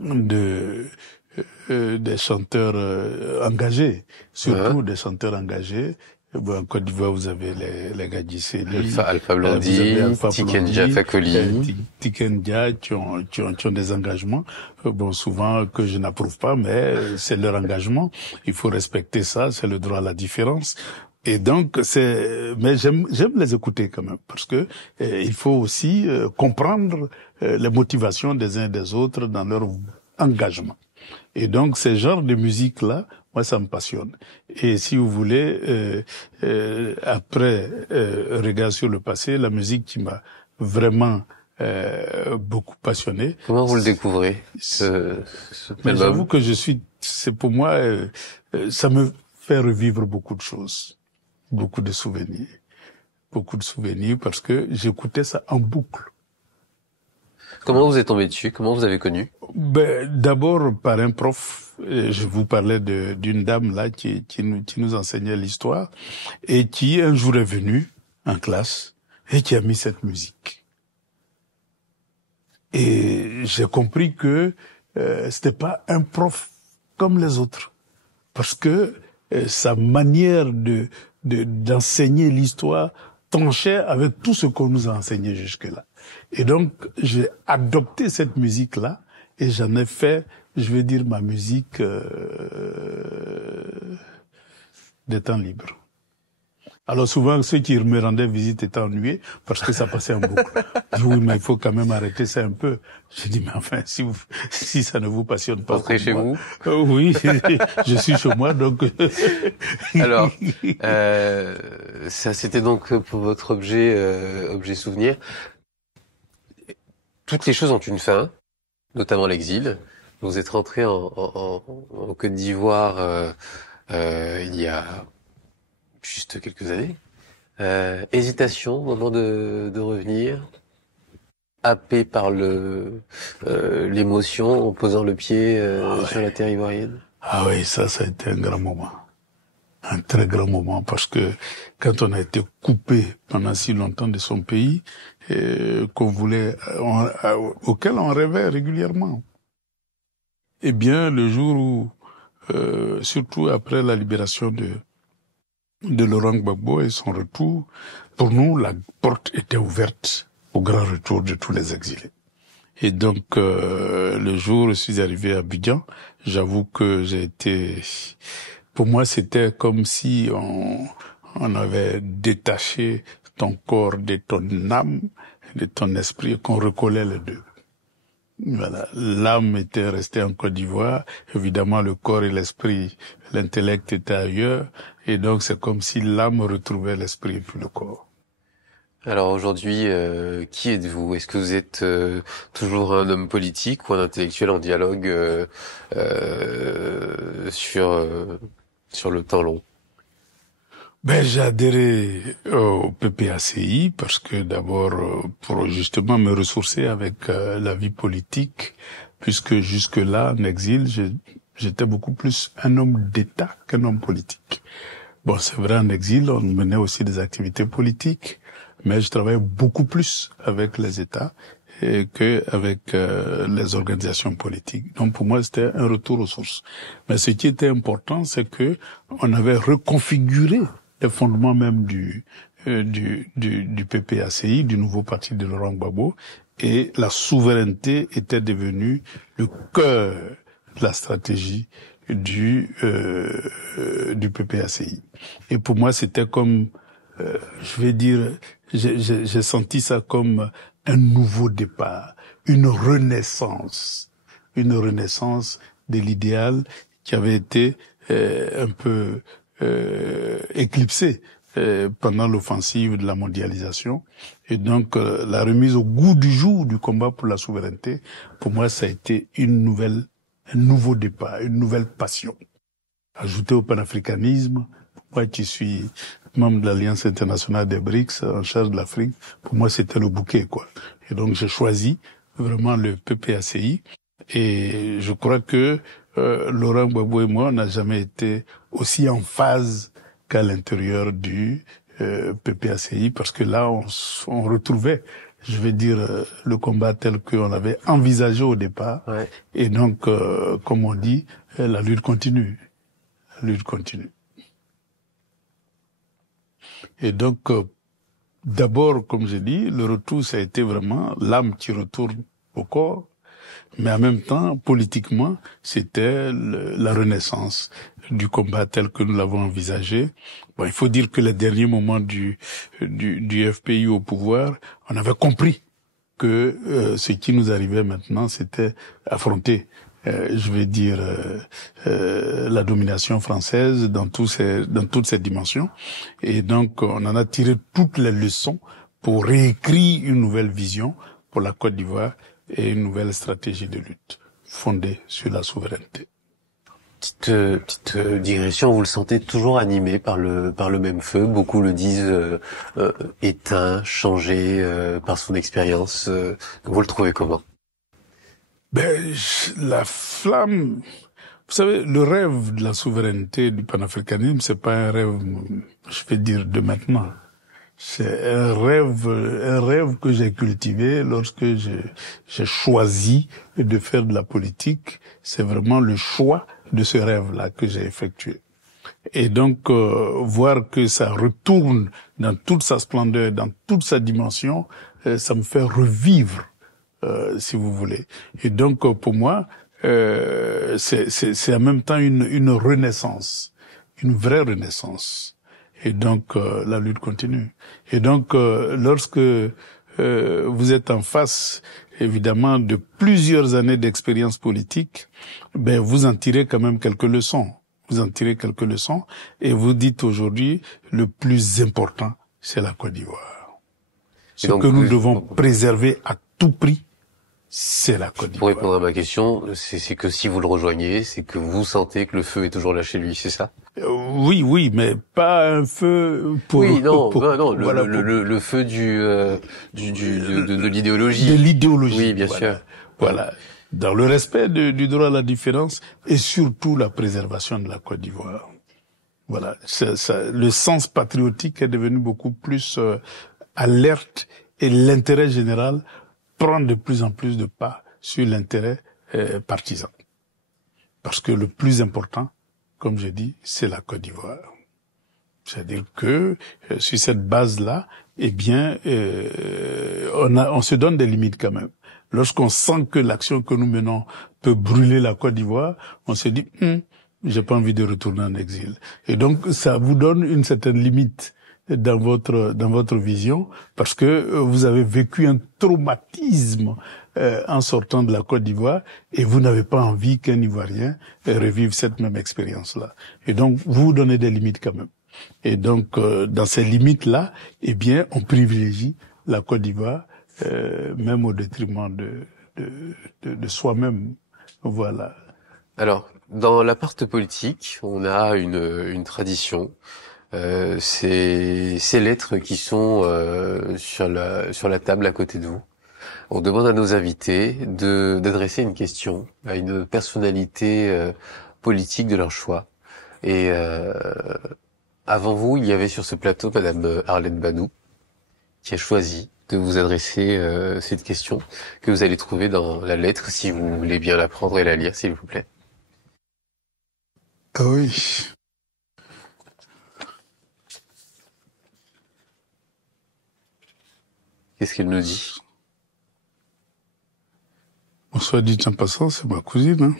des chanteurs engagés, surtout des chanteurs engagés. Bon, en Côte d'Ivoire, vous avez les Gadji Sely, Alpha Blondy, Tiken Jah Fakoly, Tiken Jah, qui ont des engagements, bon, souvent que je n'approuve pas, mais c'est leur engagement. Il faut respecter ça, c'est le droit à la différence. Et donc, mais j'aime les écouter quand même, parce que il faut aussi comprendre les motivations des uns et des autres dans leur engagement. Et donc, ces genres de musique-là, moi, ça me passionne. Et si vous voulez, après regard sur le passé, la musique qui m'a vraiment beaucoup passionné. Comment vous le découvrez, Mais j'avoue que c'est pour moi, ça me fait revivre beaucoup de choses, beaucoup de souvenirs, parce que j'écoutais ça en boucle. Comment vous êtes tombé dessus? Comment vous avez connu? D'abord par un prof. Je vous parlais d'une dame là qui nous enseignait l'histoire et qui un jour est venue en classe et qui a mis cette musique. Et j'ai compris que c'était pas un prof comme les autres, parce que sa manière d'enseigner l'histoire tranchait avec tout ce qu'on nous a enseigné jusque-là. Et donc, j'ai adopté cette musique-là et j'en ai fait, je vais dire, ma musique des temps libres. Alors souvent, ceux qui me rendaient visite étaient ennuyés parce que ça passait en boucle. Oui, mais il faut quand même arrêter ça un peu. J'ai dit, mais enfin, si ça ne vous passionne pas. Rentrez chez vous? Oui, je suis chez moi, donc. Alors, ça c'était donc pour votre objet souvenir. Toutes les choses ont une fin, notamment l'exil. Vous êtes rentré en Côte d'Ivoire il y a juste quelques années. Hésitation au moment de revenir, happé par l'émotion en posant le pied sur la terre ivoirienne. Ah oui, ça a été un grand moment. Un très grand moment, parce que quand on a été coupé pendant si longtemps de son pays, auquel on rêvait régulièrement. Eh bien, le jour où, surtout après la libération de Laurent Gbagbo et son retour, pour nous, la porte était ouverte au grand retour de tous les exilés. Et donc, le jour où je suis arrivé à Abidjan, j'avoue que pour moi, c'était comme si on avait détaché ton corps de ton âme, de ton esprit, et qu'on recollait les deux. Voilà. L'âme était restée en Côte d'Ivoire. Évidemment, le corps et l'esprit, l'intellect étaient ailleurs. Et donc, c'est comme si l'âme retrouvait l'esprit et puis le corps. Alors aujourd'hui, qui êtes-vous? Est-ce que vous êtes toujours un homme politique ou un intellectuel en dialogue sur le temps long? J'ai adhéré au PPACI parce que d'abord pour justement me ressourcer avec la vie politique, puisque jusque-là en exil, j'étais beaucoup plus un homme d'État qu'un homme politique. Bon, c'est vrai, en exil, on menait aussi des activités politiques, mais je travaillais beaucoup plus avec les États qu'avec les organisations politiques. Donc pour moi, c'était un retour aux sources. Mais ce qui était important, c'est que on avait reconfiguré les fondements même du PPACI, du nouveau parti de Laurent Gbagbo, et la souveraineté était devenue le cœur de la stratégie du PPACI. Et pour moi, c'était comme, je vais dire, j'ai senti ça comme un nouveau départ, une renaissance de l'idéal qui avait été un peu éclipsé pendant l'offensive de la mondialisation. Et donc, la remise au goût du jour du combat pour la souveraineté, pour moi, ça a été un nouveau départ, une nouvelle passion. Ajouté au panafricanisme, moi qui suis membre de l'Alliance internationale des BRICS, en charge de l'Afrique, pour moi, c'était le bouquet, quoi. Et donc, j'ai choisi vraiment le PPACI. Et je crois que Laurent Gbagbo et moi, on n'a jamais été aussi en phase qu'à l'intérieur du PPACI, parce que là, on retrouvait, je vais dire, le combat tel qu'on l'avait envisagé au départ. Ouais. Et donc, comme on dit, la lutte continue. La lutte continue. Et donc, d'abord, comme j'ai dit, le retour, ça a été vraiment l'âme qui retourne au corps. Mais en même temps, politiquement, c'était la renaissance du combat tel que nous l'avons envisagé. Bon, il faut dire que les derniers moments du FPI au pouvoir, on avait compris que ce qui nous arrivait maintenant, c'était affronter, je vais dire, la domination française dans toutes ces dimensions. Et donc, on en a tiré toutes les leçons pour réécrire une nouvelle vision pour la Côte d'Ivoire et une nouvelle stratégie de lutte fondée sur la souveraineté. Petite digression, vous le sentez toujours animé par le même feu. Beaucoup le disent éteint, changé par son expérience. Vous le trouvez comment? La flamme. Vous savez, le rêve de la souveraineté, du panafricanisme, c'est pas un rêve, je vais dire, de maintenant. C'est un rêve que j'ai cultivé lorsque j'ai choisi de faire de la politique. C'est vraiment le choix de ce rêve-là que j'ai effectué. Et donc, voir que ça retourne dans toute sa splendeur, dans toute sa dimension, ça me fait revivre, si vous voulez. Et donc, pour moi, c'est en même temps une renaissance, une vraie renaissance. Et donc, la lutte continue. Et donc, lorsque vous êtes en face, évidemment, de plusieurs années d'expérience politique, vous en tirez quand même quelques leçons. Vous en tirez quelques leçons et vous dites aujourd'hui, le plus important, c'est la Côte d'Ivoire. Ce que nous devons préserver à tout prix, c'est la Côte d'Ivoire. Pour répondre à ma question, c'est que si vous le rejoignez, c'est que vous sentez que le feu est toujours là chez lui, c'est ça? Oui, mais pas un feu pour... Oui, non, le feu de l'idéologie. De l'idéologie. Oui, bien sûr. Voilà. Dans le respect du droit à la différence et surtout la préservation de la Côte d'Ivoire. Voilà. Le sens patriotique est devenu beaucoup plus alerte et l'intérêt général prend de plus en plus de pas sur l'intérêt partisan. Parce que le plus important, comme je dis, c'est la Côte d'Ivoire. C'est-à-dire que sur cette base-là, on se donne des limites quand même. Lorsqu'on sent que l'action que nous menons peut brûler la Côte d'Ivoire, on se dit j'ai pas envie de retourner en exil. Et donc ça vous donne une certaine limite dans votre vision, parce que vous avez vécu un traumatisme en sortant de la Côte d'Ivoire et vous n'avez pas envie qu'un Ivoirien revive cette même expérience-là. Et donc vous vous donnez des limites quand même. Et donc dans ces limites-là, on privilégie la Côte d'Ivoire même au détriment de soi-même. Voilà. Alors, dans la part politique, on a une tradition. Ces lettres qui sont sur la table à côté de vous. On demande à nos invités d'adresser une question à une personnalité politique de leur choix. Et avant vous, il y avait sur ce plateau Madame Arlette Banou qui a choisi de vous adresser cette question que vous allez trouver dans la lettre, si vous voulez bien la prendre et la lire, s'il vous plaît. Ah oui. Qu'est-ce qu'elle nous dit? Bon, soit dit en passant, c'est ma cousine.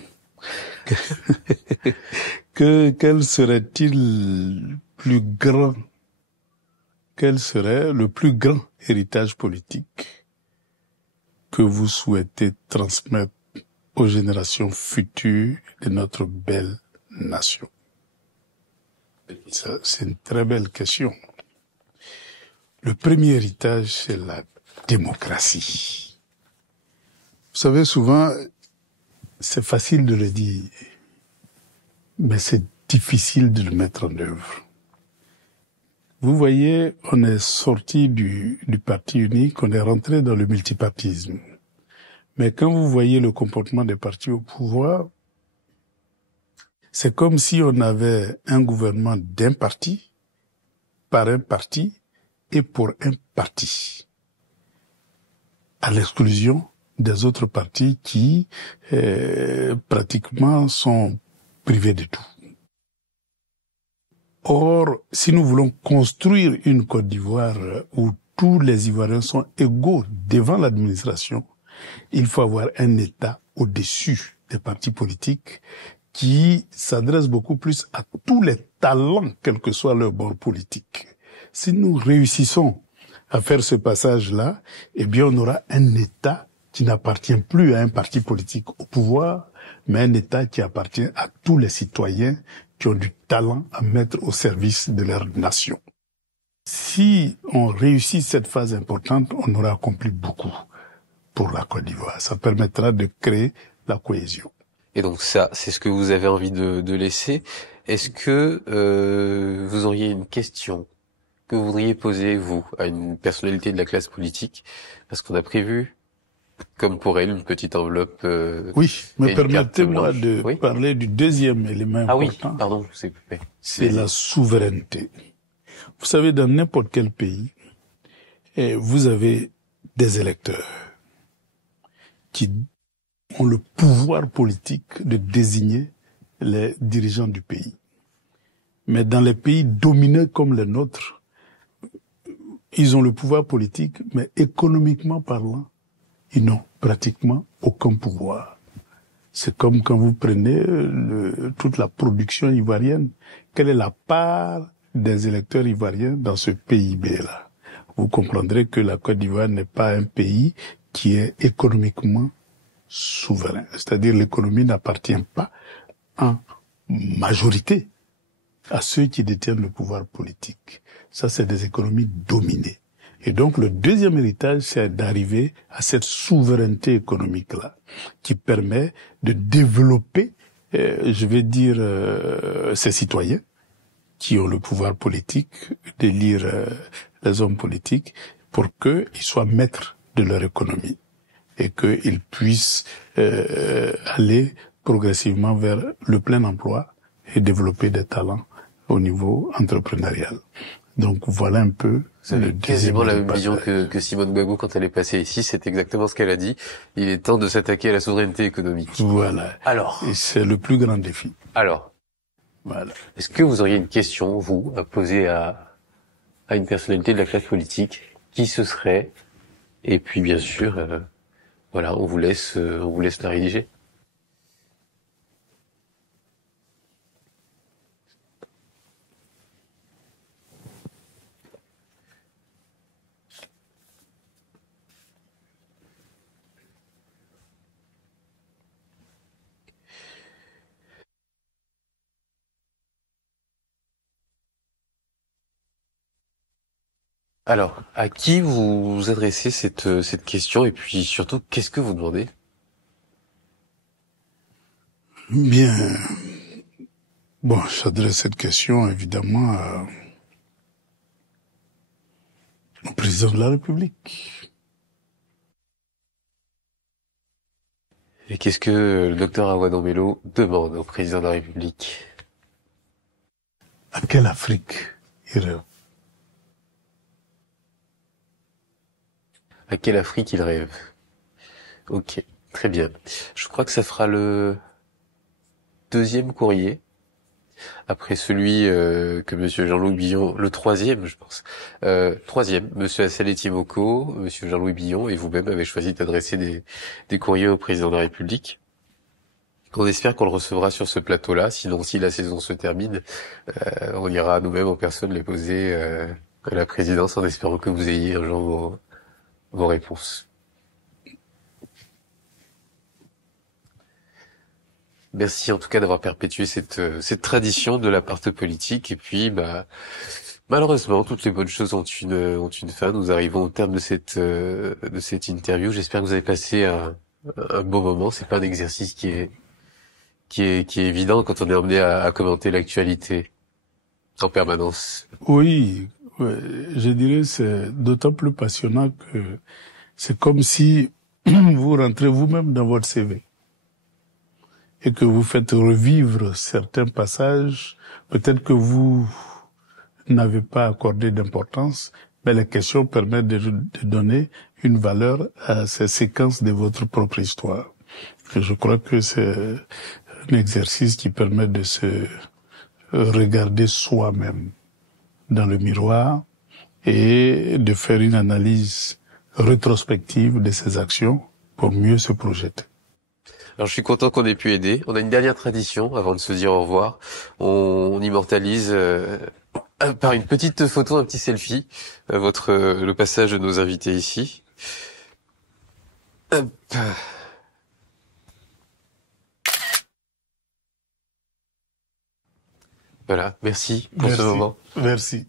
Quel serait-il plus grand, quel serait le plus grand héritage politique que vous souhaitez transmettre aux générations futures de notre belle nation? Ça, c'est une très belle question. Le premier héritage, c'est la démocratie. Vous savez, souvent, c'est facile de le dire, mais c'est difficile de le mettre en œuvre. Vous voyez, on est sorti du parti unique, on est rentré dans le multipartisme. Mais quand vous voyez le comportement des partis au pouvoir, c'est comme si on avait un gouvernement d'un parti, par un parti et pour un parti, à l'exclusion des autres partis qui pratiquement sont privés de tout. Or, si nous voulons construire une Côte d'Ivoire où tous les Ivoiriens sont égaux devant l'administration, il faut avoir un État au-dessus des partis politiques qui s'adresse beaucoup plus à tous les talents, quel que soit leur bord politique. Si nous réussissons à faire ce passage-là, eh bien, on aura un État qui n'appartient plus à un parti politique au pouvoir, mais un État qui appartient à tous les citoyens qui ont du talent à mettre au service de leur nation. Si on réussit cette phase importante, on aura accompli beaucoup pour la Côte d'Ivoire. Ça permettra de créer la cohésion. Et donc ça, c'est ce que vous avez envie de laisser. Est-ce que vous auriez une question que vous voudriez poser, vous, à une personnalité de la classe politique? Parce qu'on a prévu, comme pour elle, une petite enveloppe. Oui, mais permettez-moi de oui parler du deuxième élément important. Ah oui, pardon, je vous ai coupé. C'est la souveraineté. Vous savez, dans n'importe quel pays, vous avez des électeurs qui ont le pouvoir politique de désigner les dirigeants du pays. Mais dans les pays dominés comme les nôtres, ils ont le pouvoir politique, mais économiquement parlant, ils n'ont pratiquement aucun pouvoir. C'est comme quand vous prenez toute la production ivoirienne. Quelle est la part des électeurs ivoiriens dans ce PIB-là? Vous comprendrez que la Côte d'Ivoire n'est pas un pays qui est économiquement souverain. C'est-à-dire l'économie n'appartient pas en majorité à ceux qui détiennent le pouvoir politique. Ça, c'est des économies dominées. Et donc, le deuxième héritage, c'est d'arriver à cette souveraineté économique-là, qui permet de développer, ces citoyens qui ont le pouvoir politique, d'élire les hommes politiques, pour qu'ils soient maîtres de leur économie et qu'ils puissent aller progressivement vers le plein emploi et développer des talents au niveau entrepreneurial. Donc voilà un peu. C'est quasiment la même vision que Simone Gbagbo quand elle est passée ici. C'est exactement ce qu'elle a dit. Il est temps de s'attaquer à la souveraineté économique. Voilà. Alors. Et c'est le plus grand défi. Alors. Voilà. Est-ce que vous auriez une question, vous, à poser à une personnalité de la classe politique? Qui ce serait? Et puis, bien sûr, voilà, on vous laisse la rédiger. Alors, à qui vous adressez cette question et puis surtout, qu'est-ce que vous demandez? Bien, bon, j'adresse cette question évidemment au président de la République. Et qu'est-ce que le docteur Awa Dombello demande au président de la République? À quelle Afrique il rêve? À quelle Afrique il rêve? Ok, très bien. Je crois que ça fera le deuxième courrier, après celui que Monsieur Jean-Louis Billon, le troisième, je pense. Troisième, Monsieur Assalé Timoko, Monsieur Jean-Louis Billon et vous-même avez choisi d'adresser des courriers au président de la République. On espère qu'on le recevra sur ce plateau-là. Sinon, si la saison se termine, on ira nous-mêmes en personne les poser à la présidence en espérant que vous ayez un jour vos réponses. Merci en tout cas d'avoir perpétué cette tradition de la part politique. Et puis, malheureusement, toutes les bonnes choses ont une fin. Nous arrivons au terme de cette interview. J'espère que vous avez passé un bon moment. C'est pas un exercice qui est évident quand on est emmené à commenter l'actualité en permanence. Oui, je dirais c'est d'autant plus passionnant que c'est comme si vous rentrez vous-même dans votre CV et que vous faites revivre certains passages, peut-être que vous n'avez pas accordé d'importance, mais les questions permettent de donner une valeur à ces séquences de votre propre histoire. Et je crois que c'est un exercice qui permet de se regarder soi-même dans le miroir et de faire une analyse rétrospective de ses actions pour mieux se projeter. Alors je suis content qu'on ait pu aider. On a une dernière tradition avant de se dire au revoir. On immortalise par une petite photo, un petit selfie, le passage de nos invités ici. Hop. Voilà, merci pour ce moment. Merci.